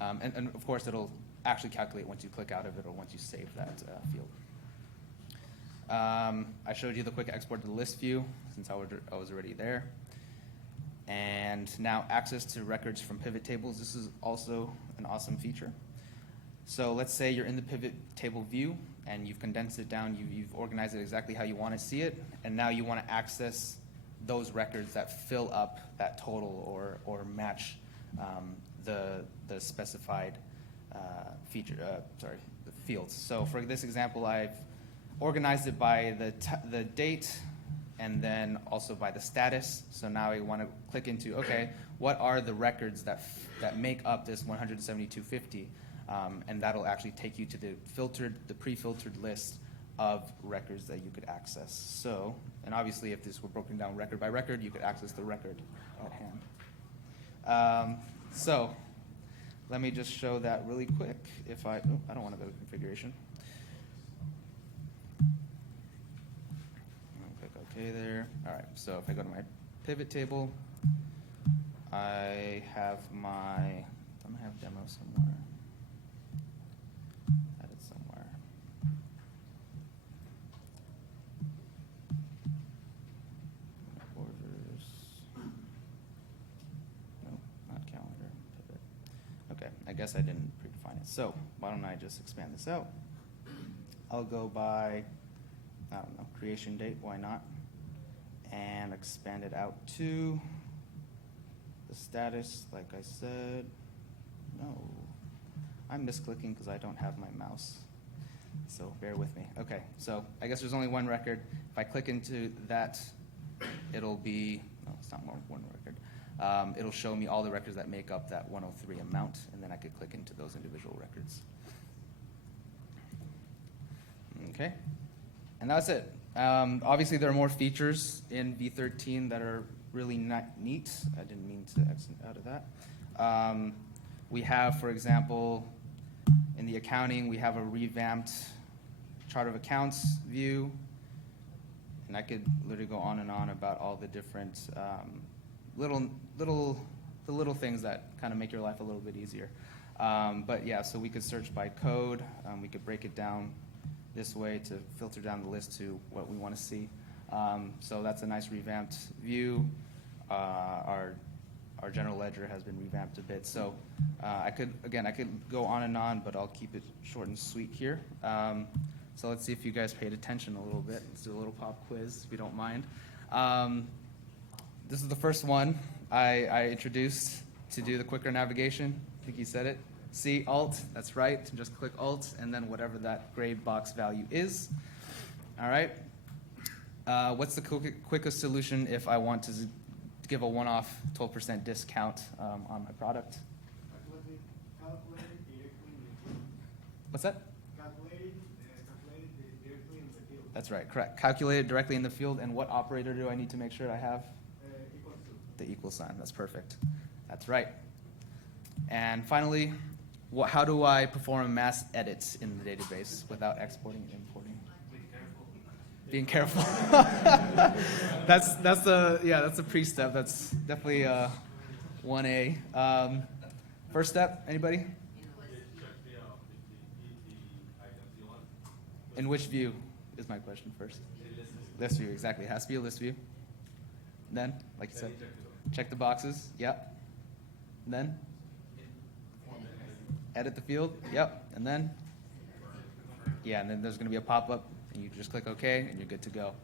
And of course, it'll actually calculate once you click out of it or once you save that field. I showed you the quick export to the list view since I was already there. And now access to records from pivot tables. This is also an awesome feature. So let's say you're in the pivot table view and you've condensed it down, you've organized it exactly how you want to see it, and now you want to access those records that fill up that total or match the specified the fields. So for this example, I've organized it by the date, and then also by the status. So now I want to click into, okay, what are the records that make up this 17250? And that'll actually take you to the pre-filtered list of records that you could access. So, and obviously if this were broken down record by record, you could access the record at hand. So let me just show that really quick. If I don't want to go to configuration. I'll click OK there. All right, so if I go to my pivot table, I have I'm gonna have demo somewhere. Add it somewhere. Orders. Nope, not calendar. Pivot. Okay, I guess I didn't predefine it. So why don't I just expand this out? I'll go by, I don't know, creation date, why not? And expand it out to the status, like I said. No, I'm misclicking because I don't have my mouse. So bear with me. Okay, so I guess there's only one record. If I click into that, it'll be, no, it's not more one record. It'll show me all the records that make up that 103 amount, and then I could click into those individual records. Okay, and that's it. Obviously, there are more features in V13 that are really not neat. I didn't mean to exit out of that. We have, for example, in the accounting, we have a revamped chart of accounts view. And I could literally go on and on about all the different little things that kind of make your life a little bit easier. But yeah, so we could search by code. We could break it down this way to filter down the list to what we want to see. So that's a nice revamped view. Our general ledger has been revamped a bit. So I could go on and on, but I'll keep it short and sweet here. So let's see if you guys paid attention a little bit. Let's do a little pop quiz, if you don't mind. This is the first one I introduced to do the quicker navigation. I think you said it. C, Alt, that's right. Just click Alt, and then whatever that gray box value is. All right. What's the quickest solution if I want to give a one-off 12% discount on my product? What's that? Calculated directly in the field. That's right, correct. Calculate it directly in the field, and what operator do I need to make sure I have? Equals to. The equal sign, that's perfect. That's right. And finally, how do I perform mass edits in the database without exporting and importing? Being careful. that's a pre-step. That's definitely 1A. First step, anybody? In which view is my question first? List view, exactly. It has to be a list view. Then, like you said, check the boxes. Yep. And then? Edit the field. Yep. And then? Yeah, and then there's going to be a pop-up, and you just click OK, and you're good to go.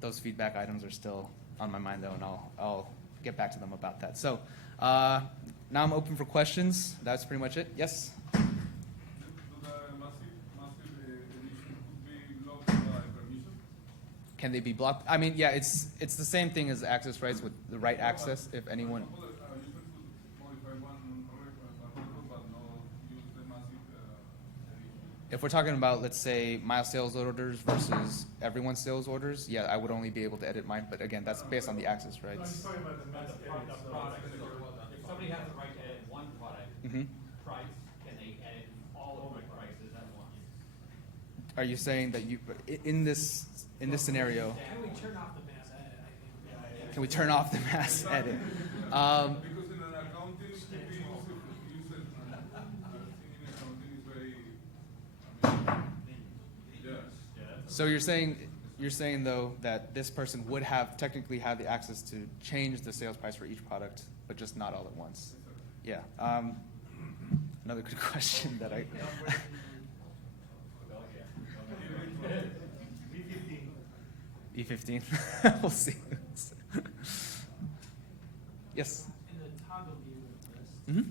Those feedback items are still on my mind, though, and I'll get back to them about that. So now I'm open for questions. That's pretty much it. Yes? Do the massive edition could be blocked by permission? Can they be blocked? I mean, yeah, it's the same thing as access rights with the right access. If anyone, User could modify one record, but not use the massive edition. if we're talking about, let's say, my sales orders versus everyone's sales orders, yeah, I would only be able to edit mine. But again, that's based on the access I'm rights. talking about the mass edit, so Product. If somebody has the right to edit one product Hmm. price, can they edit all of the prices at once? Are you saying that in this scenario, Can we turn off the mass edit? I think. can we turn off the mass edit? Because in an accounting, it could be used. I think in accounting is very. Yes. So you're saying though that this person would technically have the access to change the sales price for each product, but just not all at once. Yeah. Another good question that I. E15. We'll see. Yes. In the toggle view of the list, Mm-hmm. the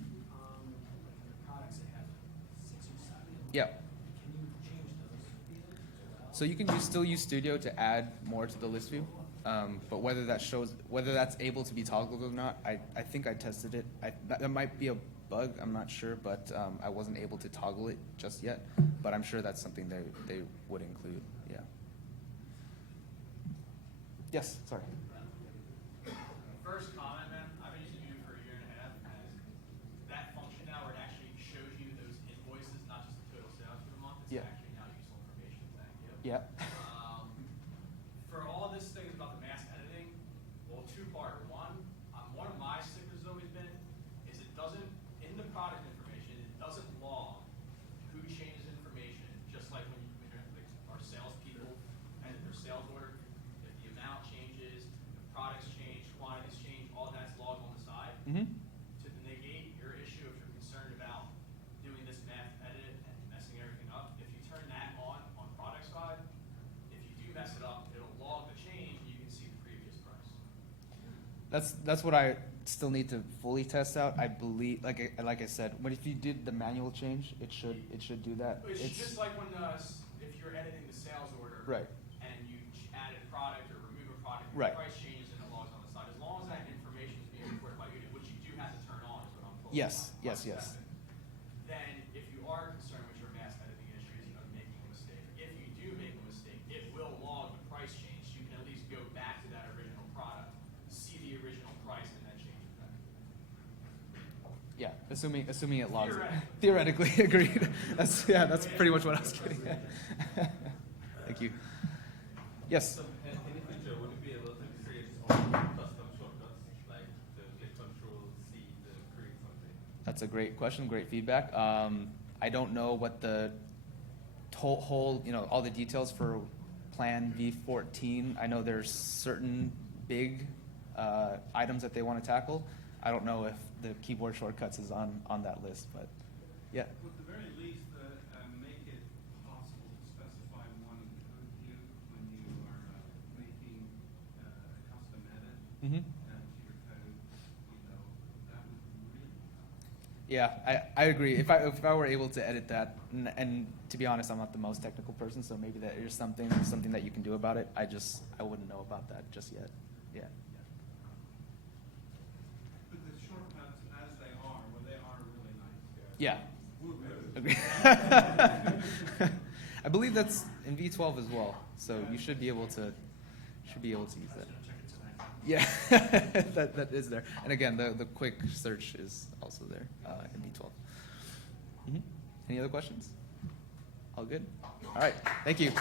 products that have 6 or 7. Yeah. Can you change those? So you can still use Studio to add more to the list view, but whether that's able to be toggled or not, I think I tested it. That might be a bug, I'm not sure, but I wasn't able to toggle it just yet. But I'm sure that's something they would include. Yeah. Yes. Sorry. First comment, man, I've been using Odoo for a year and a half, and that function now where it actually shows you those invoices, not just the total sales for the month, it's Yeah. actually now useful information. Thank you. Yeah. For all this thing about the mass editing, well, two-part. One of my stickers has always been is it doesn't, in the product information, it doesn't log who changes information, just like when like our salespeople and their sales order, if the amount changes, if products change, quantities change, all that's logged on the side. Mm-hmm. To negate your issue if you're concerned about doing this math edit and messing everything up, if you turn that on product side, if you do mess it up, it'll log the change and you can see the previous price. That's what I still need to fully test out. I believe, like I said, but if you did the manual change, it should do that. It's just like when if you're editing the sales order, Right. and you added product or remove a product, Right. the price changes and it logs on the side. As long as that information is being recorded by Udemy, which you do have to turn on, is what I'm told. Yes, by yes, yes. Stefan, then if you are concerned with your mass editing issues of making a mistake, if you do make a mistake, it will log the price change. You can at least go back to that original product, see the original price, and then change it back. Yeah, assuming it logs it. Theoretically. Theoretically, agreed. That's pretty much what I was getting at. Thank you. Yes. So in the future, would you be able to create all custom shortcuts, like to click Control C to create something? That's a great question, great feedback. I don't know what the whole, all the details for Plan V14. I know there's certain big items that they want to tackle. I don't know if the keyboard shortcuts is on that list, but yeah. At the very least, make it possible to specify one code view when you are making a custom edit Mm-hmm. to your code. That would really help. Yeah, I agree. If I were able to edit that, and to be honest, I'm not the most technical person, so maybe that is something that you can do about it. I wouldn't know about that just yet. Yeah. But the shortcuts, as they are, well, they are really nice. Yeah. Agree. I believe that's in V12 as well, so you should be able to use that. Yeah, that is there. And again, the quick search is also there in V12. Mm-hmm. Any other questions? All good? All right. Thank you.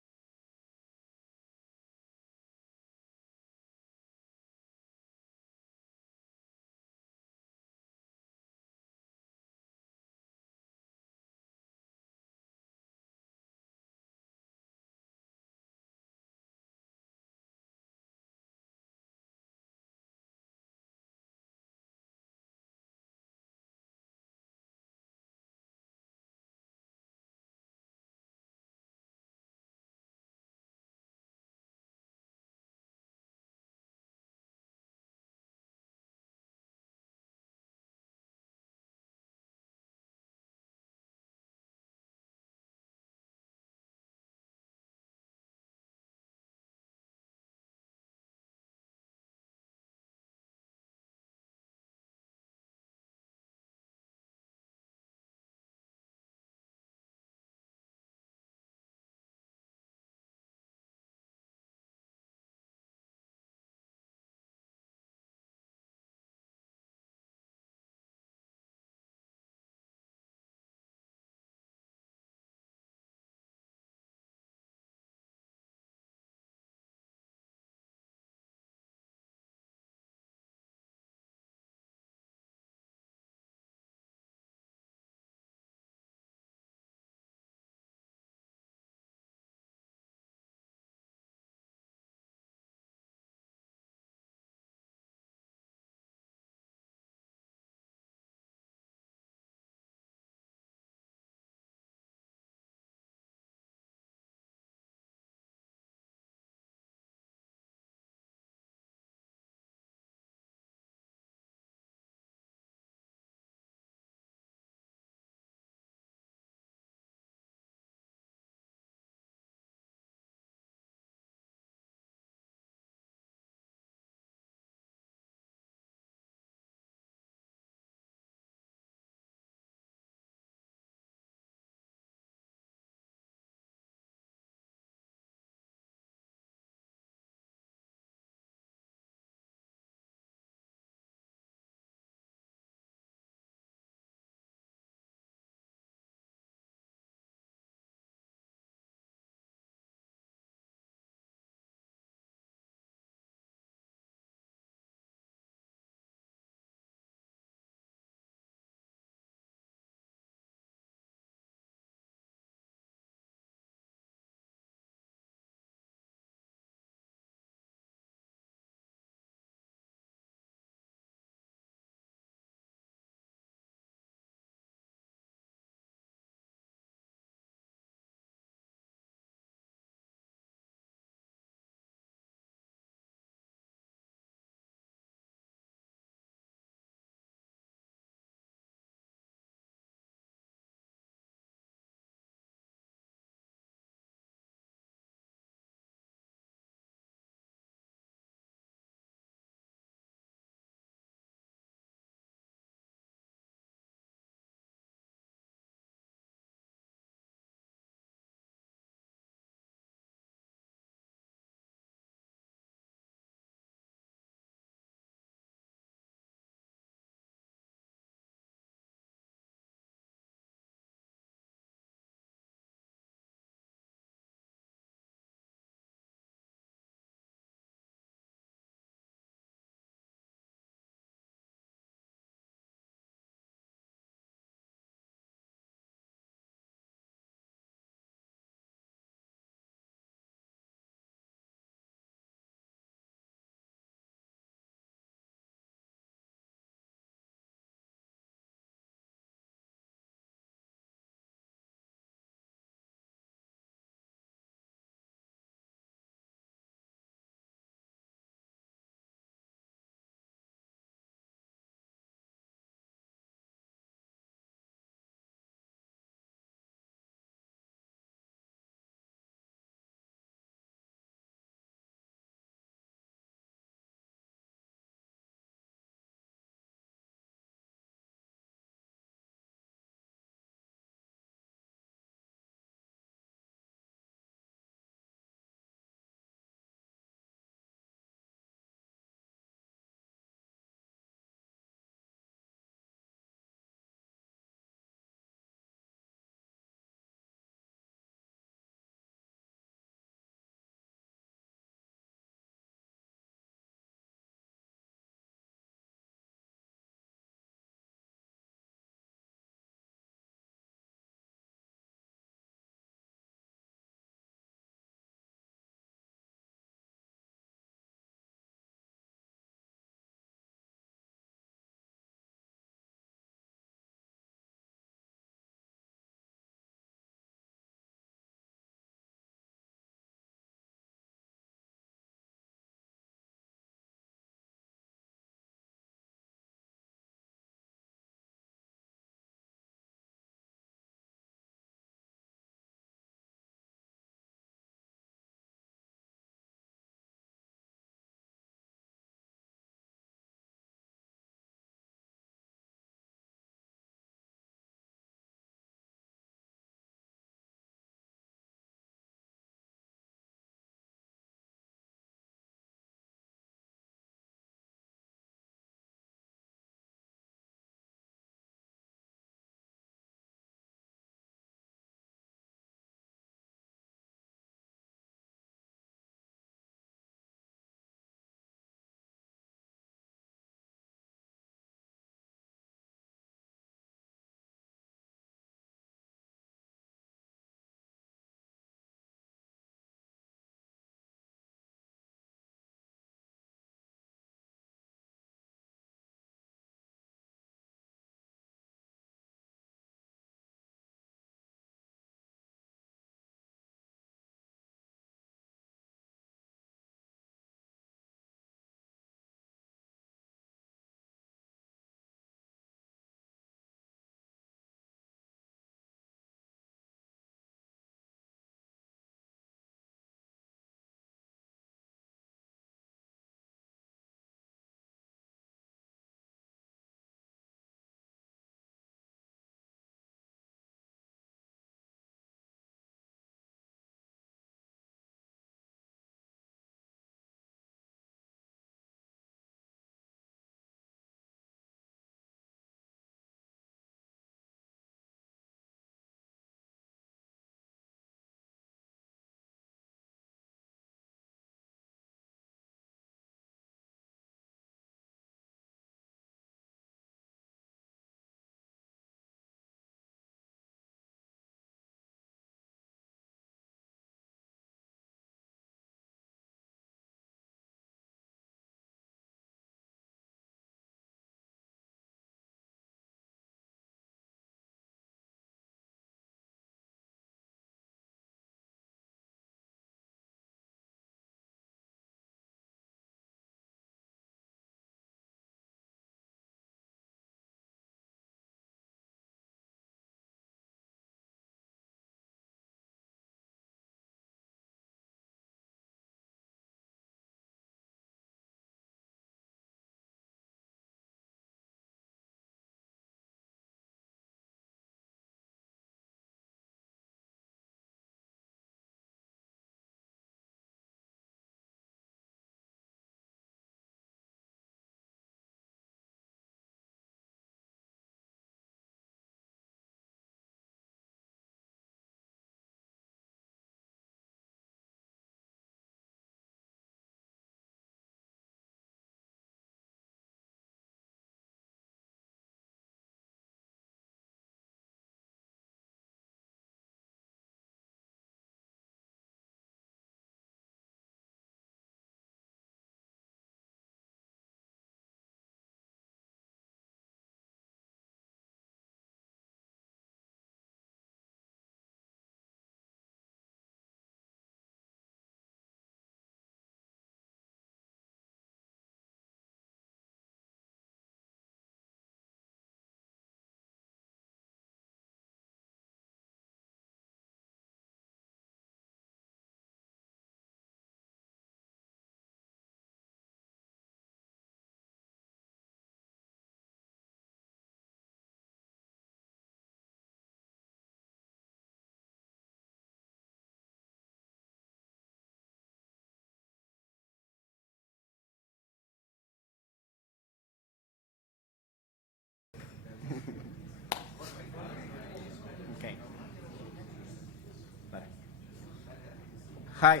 Hi,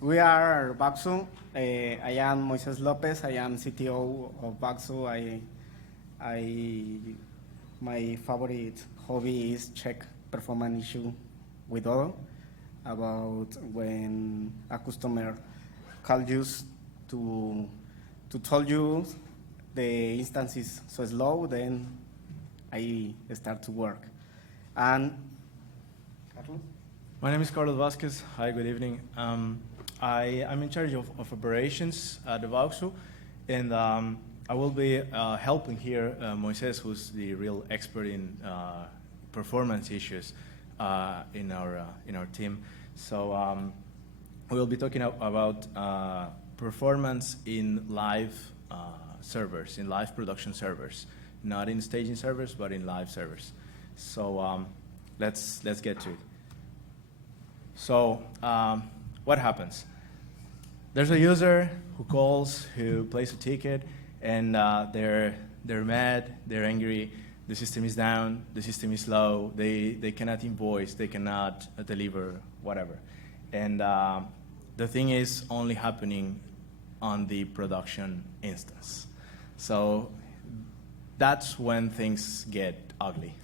we are Baxu. I am Moises Lopez. I am CTO of Baxu. My favorite hobby is check performance issue with Odoo about when a customer calls you to tell you the instance is so slow, then I start to work. And Carlos? My name is Carlos Vasquez. Hi, good evening. I'm in charge of operations at the Vauxu, and I will be helping here Moises, who's the real expert in performance issues in our team. So we will be talking about performance in live servers, in live production servers, not in staging servers, but in live servers. So let's get to it. So what happens? There's a user who calls, who places a ticket, and they're mad, they're angry, the system is down, the system is slow, they cannot invoice, they cannot deliver, whatever. And the thing is only happening on the production instance. So that's when things get ugly,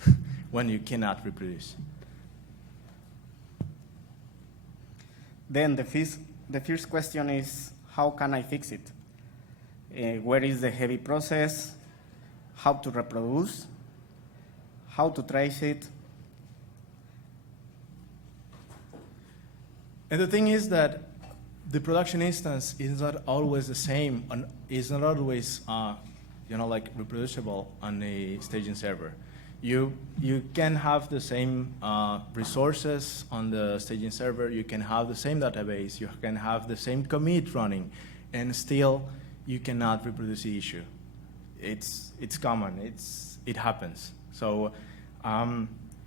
when you cannot reproduce. Then the first question is, how can I fix it? Where is the heavy process? How to reproduce? How to trace it? And the thing is that the production instance is not always the same, and is not always like reproducible on a staging server. You can have the same resources on the staging server, you can have the same database, you can have the same commit running, and still you cannot reproduce the issue. It's common, it happens. So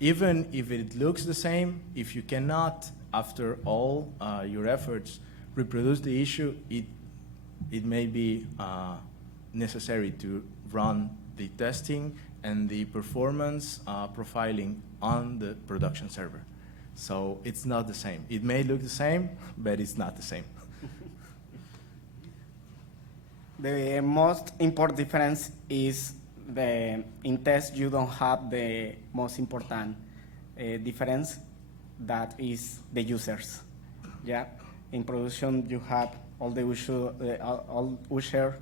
even if it looks the same, if you cannot, after all your efforts, reproduce the issue, it may be necessary to run the testing and the performance profiling on the production server. So it's not the same. It may look the same, but it's not the same. The most important difference is in test you don't have the most important difference, that is the users. Yeah, in production you have all the user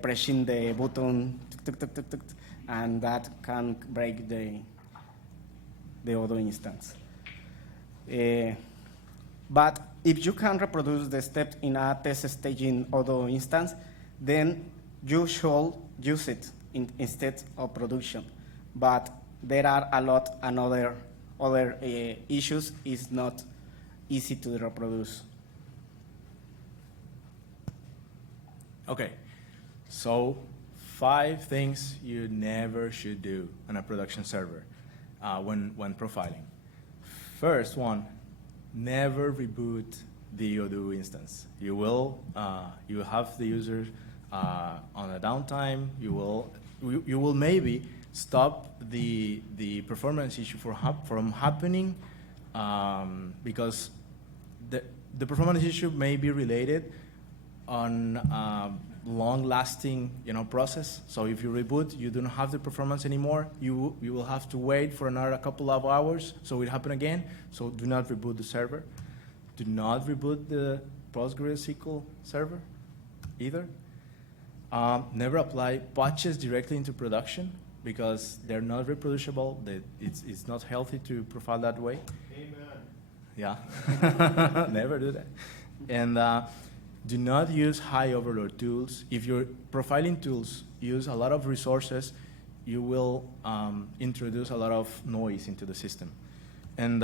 pressing the button, tuk, tuk, tuk, tuk, tuk, and that can break the Odoo instance. But if you can reproduce the steps in a test staging Odoo instance, then you should use it instead of production. But there are a lot and other issues. It's not easy to reproduce. Okay, so 5 things you never should do on a production server when profiling. First one, never reboot the Odoo instance. You will have the user on a downtime. You will maybe stop the performance issue from happening because the performance issue may be related on long-lasting process. So if you reboot, you don't have the performance anymore. You will have to wait for another couple of hours so it happen again. So do not reboot the server. Do not reboot the PostgreSQL server either. Never apply patches directly into production because they're not reproducible. It's not healthy to profile that way. Amen. Yeah, never do that. And do not use high overload tools. If your profiling tools use a lot of resources, you will introduce a lot of noise into the system. And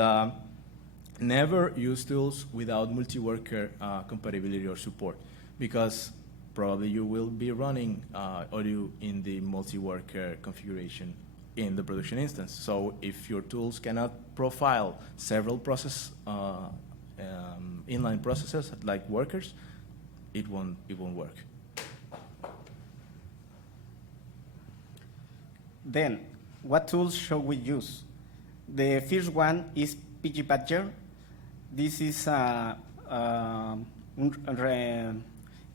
never use tools without multi-worker compatibility or support, because probably you will be running Odoo in the multi-worker configuration in the production instance. So if your tools cannot profile several inline processes like workers, it won't work. Then, what tools should we use? The first one is PG Badger. This is a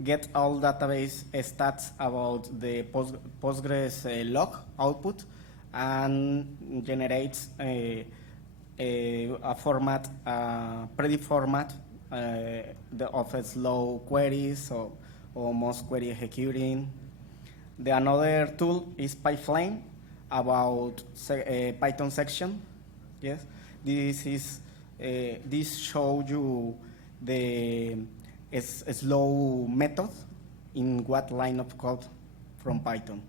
get all database stats about the Postgres log output and generates a format, predict format of slow queries or most query executing. The another tool is Pipeline about Python section. Yes, this shows you the slow method in what line of code from Python.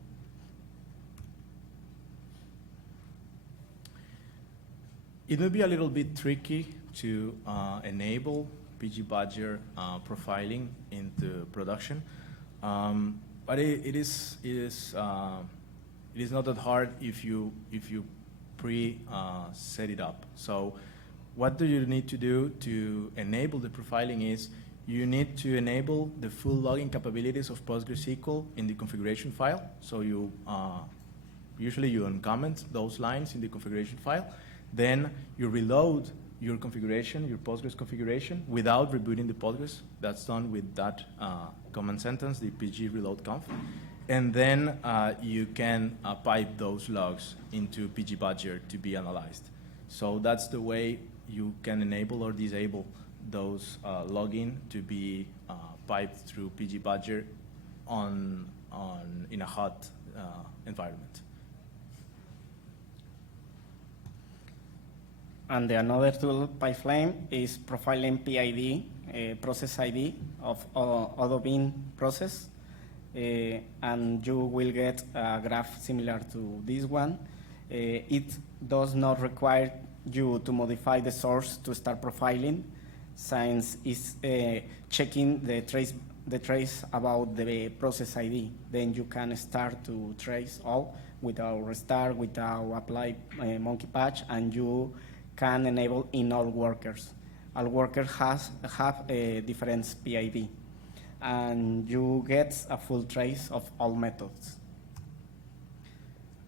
It may be a little bit tricky to enable PG Badger profiling into production, but it is not that hard if you set it up. So what do you need to do to enable the profiling is you need to enable the full logging capabilities of PostgreSQL in the configuration file. So you usually you uncomment those lines in the configuration file. Then you reload your configuration, your Postgres configuration, without rebooting the Postgres. That's done with that command sentence, the pg reload conf. And then you can pipe those logs into PG Badger to be analyzed. So that's the way you can enable or disable those login to be piped through PG Badger in a hot environment. And the another tool, Pipeline, is profiling PID, process ID of Odoo bin process. And you will get a graph similar to this one. It does not require you to modify the source to start profiling, since it's checking the trace about the process ID. Then you can start to trace all without restart, without apply monkey patch, and you can enable in all workers. All workers have a different PID, and you get a full trace of all methods.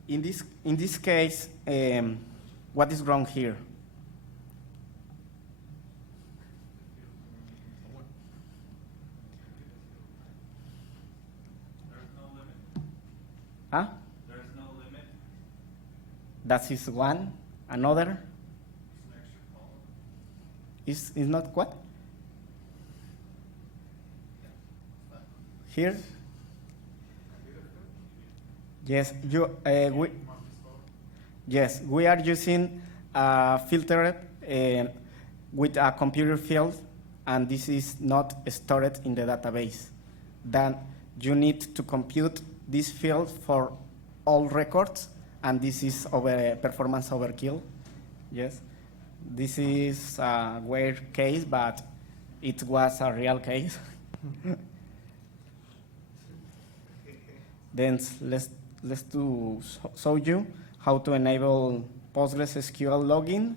In this case, what is wrong here? There's no limit. Huh? There's no limit. That is one. Another is not what? Here? Yes, we are using a filter with a computer field, and this is not stored in the database. Then you need to compute this field for all records, and this is performance overkill. Yes, this is a weird case, but it was a real case. Then let's show you how to enable PostgreSQL login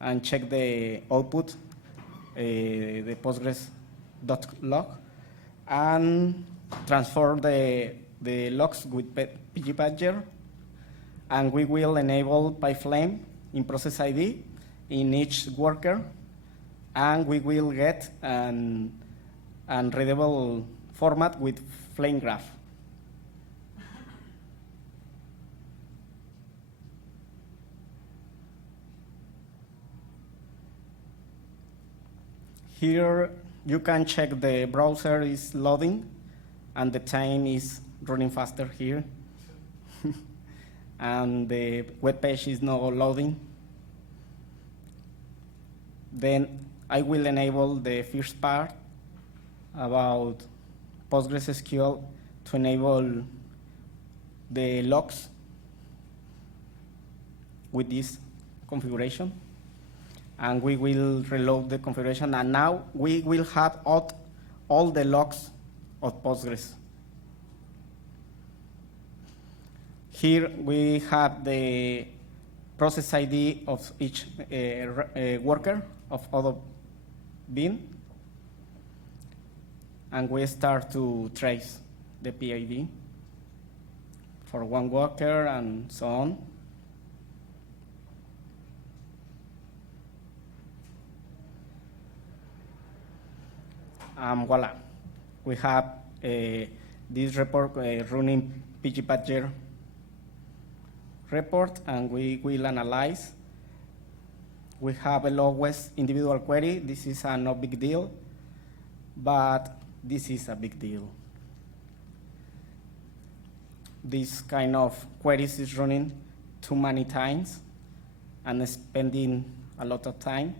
and check the output, the Postgres.log, and transfer the logs with PG Badger, and we will enable Pipeline in process ID in each worker, and we will get an readable format with flame graph. Here you can check the browser is loading, and the time is running faster here. And the web page is not loading. Then I will enable the first part about PostgreSQL to enable the logs with this configuration. And we will reload the configuration, and now we will have all the logs of Postgres. Here we have the process ID of each worker of Odoo bin, and we start to trace the PID for one worker and so on. voila, we have this report running pgpatcher report, and we will analyze. We have a lowest individual query. This is a no big deal, but this is a big deal. This kind of queries is running too many times and spending a lot of time.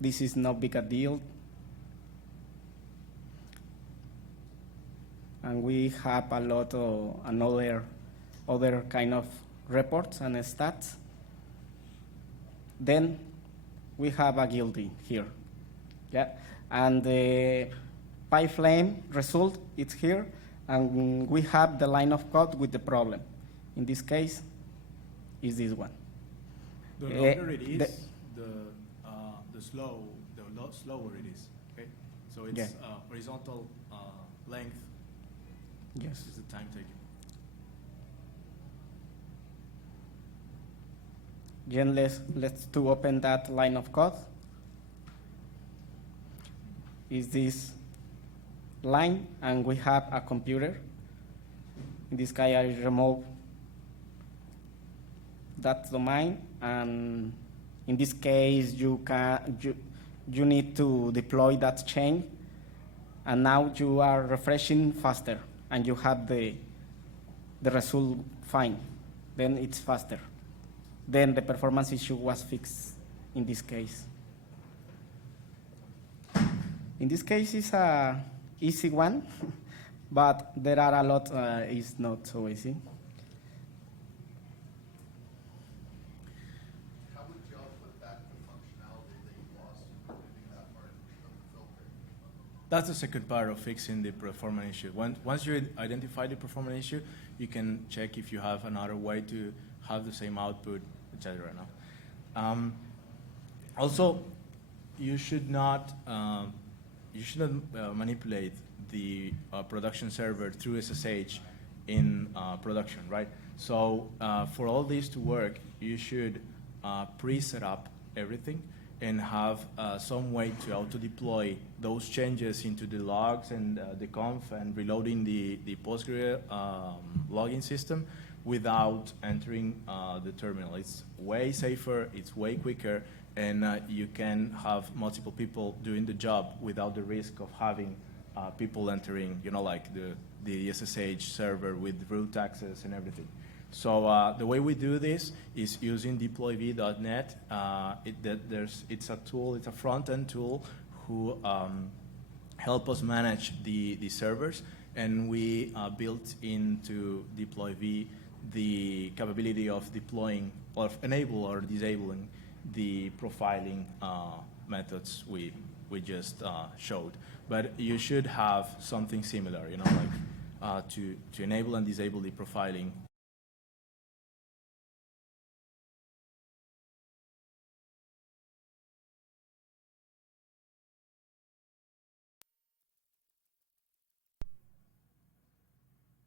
This is not big a deal. And we have a lot of other kind of reports and stats. Then we have a guilty here. Yeah, and the pipeline result is here, and we have the line of code with the problem. In this case, is this one. The longer it is, the slower it is. Okay, so it's horizontal length. Yes. Is the time taken. Then let's to open that line of code. Is this line, and we have a computer. In this case, I remove that domain, and in this case, you need to deploy that change, and now you are refreshing faster, and you have the result fine. Then it's faster. Then the performance issue was fixed in this case. In this case, it's a easy one, but there are a lot is not so easy. How would y'all put back the functionality that you lost in moving that part of the filter? That's the second part of fixing the performance issue. Once you identify the performance issue, you can check if you have another way to have the same output, etc. Also, you should not manipulate the production server through SSH in production, right? So for all this to work, you should pre-set up everything and have some way to auto-deploy those changes into the logs and the conf and reloading the Postgre login system without entering the terminal. It's way safer, it's way quicker, and you can have multiple people doing the job without the risk of having people entering, like the SSH server with root access and everything. So the way we do this is using deployv.net. It's a tool, it's a front-end tool who help us manage the servers, and we built into deployv the capability of deploying, or enable or disabling the profiling methods we just showed. But you should have something similar, like to enable and disable the profiling.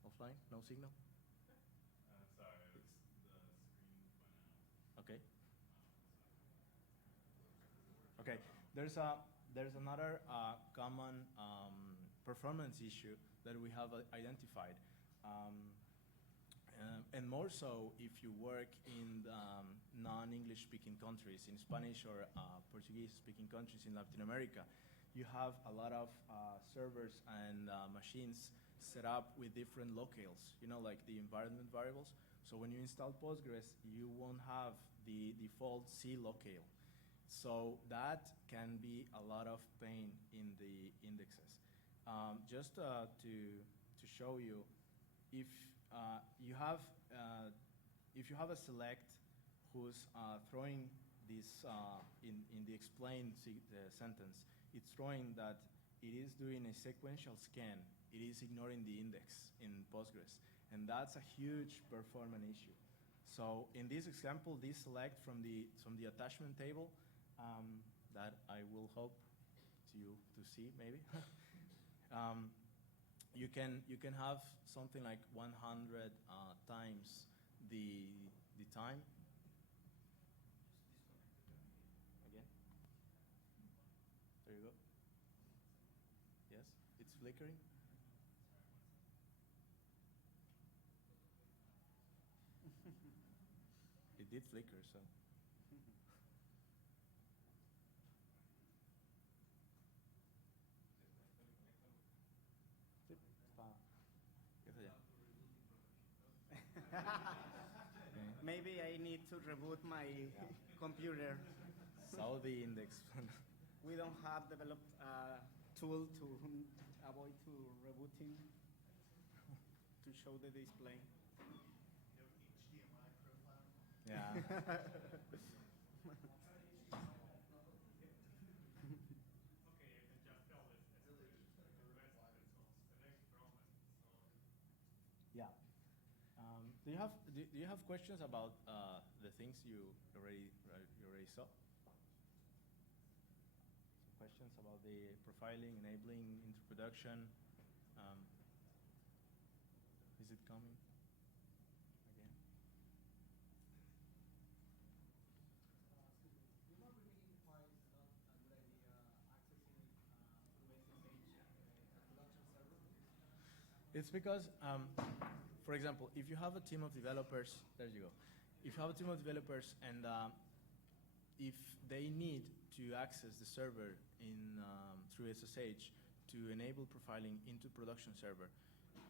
Offline? No signal? Sorry, the screen went out. Okay. Okay. There's another common performance issue that we have identified, and more so if you work in non-English speaking countries, in Spanish or Portuguese speaking countries in Latin America. You have a lot of servers and machines set up with different locales, like the environment variables. So when you install Postgres, you won't have the default C locale. So that can be a lot of pain in the indexes. Just to show you, if you have a select who's throwing this in the explained sentence, it's throwing that it is doing a sequential scan. It is ignoring the index in Postgres, and that's a huge performance issue. So in this example, this select from the attachment table that I will hope to see maybe. You can have something like 100 times the time. Again, there you go. flickering? It did flicker, so. Sí, está. Eso ya. Okay. Maybe I need to reboot my computer. Saw the index. We don't have developed a tool to avoid to rebooting to show the display. You have HDMI profile? Yeah. Okay, you can just tell this as the next problem. Yeah. Do you have questions about the things you already saw? Some questions about the profiling, enabling, into production. Is it coming again? Remote reading files is not a good idea accessing through SSH a production server. It's because, for example, if you have a team of developers, there you go. If you have a team of developers and if they need to access the server in through SSH to enable profiling into production server,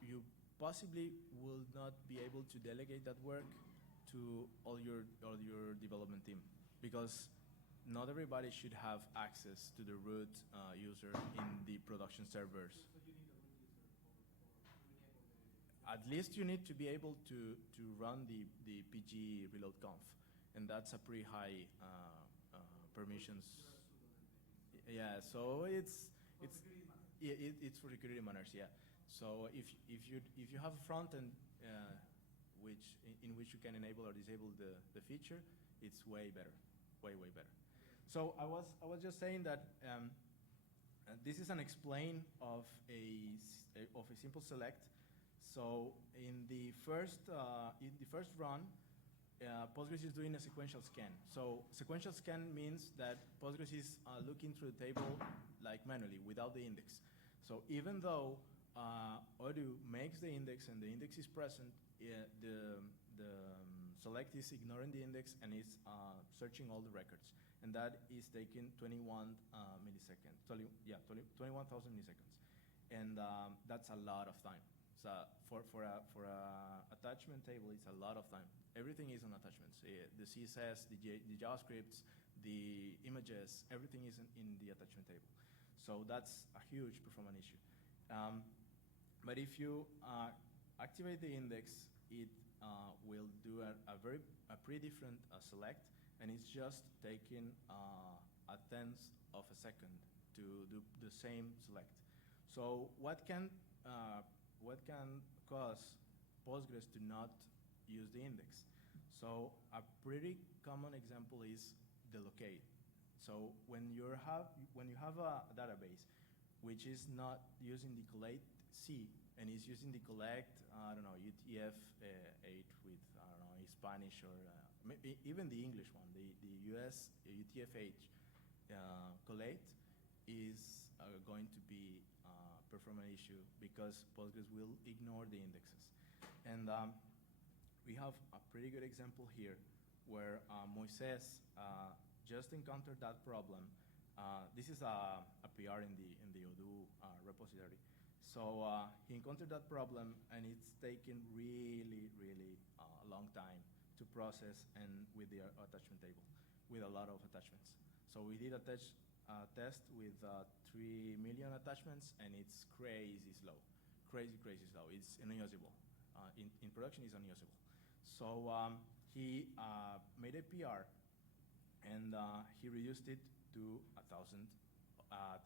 you possibly will not be able to delegate that work to all your development team, because not everybody should have access to the root user in the production servers. So you need a root user to enable the At least you need to be able to run the PG reload conf, and that's a pretty high permissions. Yeah, so it's it's for security matters. Yeah, so if you have a front end in which you can enable or disable the feature, it's way better, way better. So I was just saying that this is an explain of a simple select. So in the first run, Postgres is doing a sequential scan. So sequential scan means that Postgres is looking through the table like manually without the index. So even though Odoo makes the index and the index is present, the select is ignoring the index and is searching all the records, and that is taking 21 milliseconds. 21,000 milliseconds, and that's a lot of time. So for a attachment table, it's a lot of time. Everything is on attachments. The CSS, the JavaScripts, the images, everything is in the attachment table. So that's a huge performance issue. But if you activate the index, it will do a pretty different select, and it's just taking a tenth of a second to do the same select. So what can cause Postgres to not use the index? So a pretty common example is the locate. So when you have a database which is not using the collate C and is using the collect, I don't know, UTF-8 with, I don't know, Spanish or maybe even the English one, the US UTF-8 collate is going to be a performance issue because Postgres will ignore the indexes. And we have a pretty good example here where Moises just encountered that problem. This is a PR in the Odoo repository. So he encountered that problem, and it's taken really a long time to process, and with the attachment table, with a lot of attachments. So we did a test with 3 million attachments, and it's crazy slow, crazy slow. It's unusable. In production, it's unusable. So he made a PR, and he reduced it to 1,000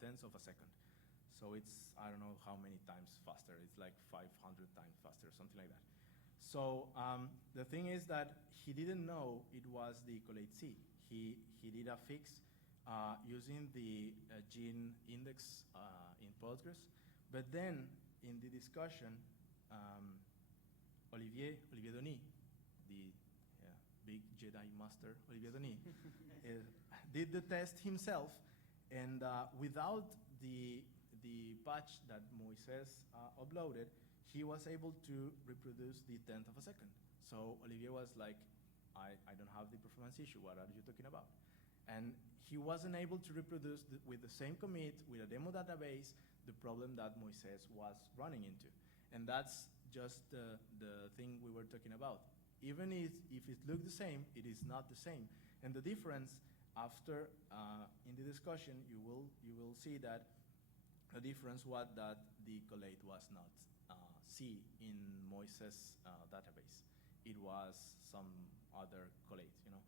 tenths of a second. So it's, I don't know how many times faster. It's like 500 times faster, something like that. So the thing is that he didn't know it was the collate C. He did a fix using the gene index in Postgres. But then in the discussion, Olivier Denis, the big Jedi master, Olivier Denis, did the test himself, and without the the patch that Moises uploaded, he was able to reproduce the 10th of a second. So Olivier was like, I don't have the performance issue, what are you talking about? And he wasn't able to reproduce with the same commit, with a demo database, the problem that Moises was running into. And that's just the thing we were talking about. Even if it looked the same, it is not the same. And the difference after, in the discussion, you will see that the difference was that the collate was not C in Moises' database. It was some other collate, you know.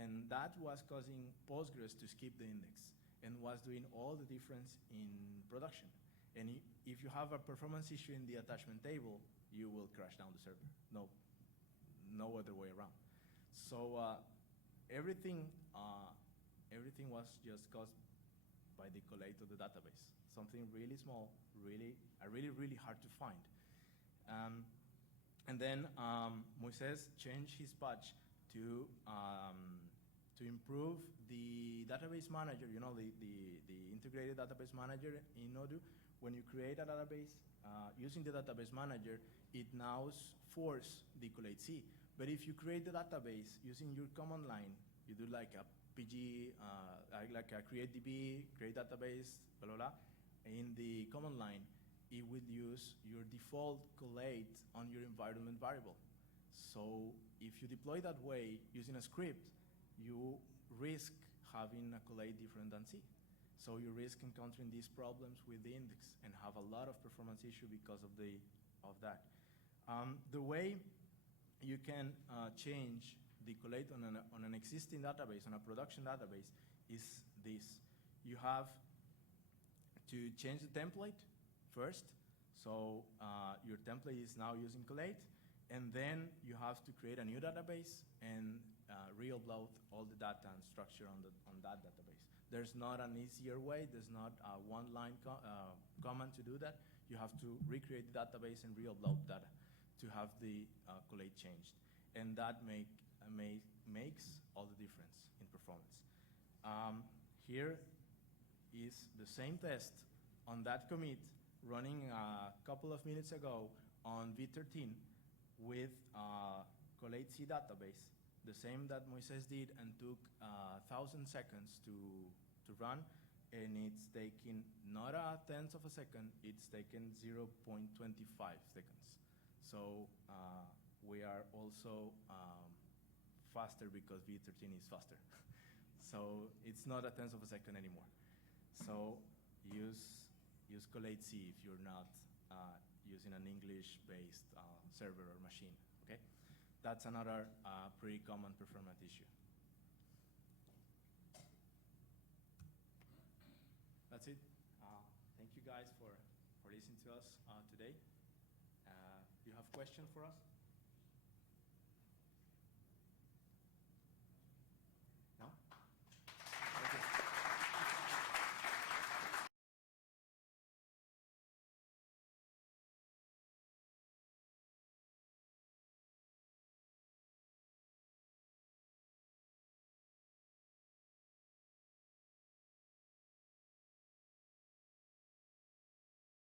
And that was causing Postgres to skip the index and was doing all the difference in production. And if you have a performance issue in the attachment table, you will crash down the server. No other way around. So everything was just caused by the collate of the database. Something really small, really hard to find. And then Moises changed his patch to improve the database manager, you know, the integrated database manager in Odoo. When you create a database using the database manager, it now forces the collate C. But if you create the database using your command line, you do like a PG, like a create DB, create database, blah, blah, blah. In the command line, it will use your default collate on your environment variable. So if you deploy that way using a script, you risk having a collate different than C. So you risk encountering these problems with the index and have a lot of performance issue because of that. The way you can change the collate on an existing database, on a production database, is this. You have to change the template first. So your template is now using collate. And then you have to create a new database and re-upload all the data and structure on that database. There's not an easier way. There's not a one-line command to do that. You have to recreate the database and re-upload data to have the collate changed. And that makes all the difference in performance. Here is the same test on that commit running a couple of minutes ago on V13 with collate C database, the same that Moises did and took 1,000 seconds to run, and it's taking not a tenth of a second, it's taken 0.25 seconds. So we are also faster because V13 is faster. So it's not a tenth of a second anymore. So use collate C if you're not using an English-based server or machine, okay? That's another pretty common performance issue. That's it. Thank you guys for listening to us today. Do you have questions for us?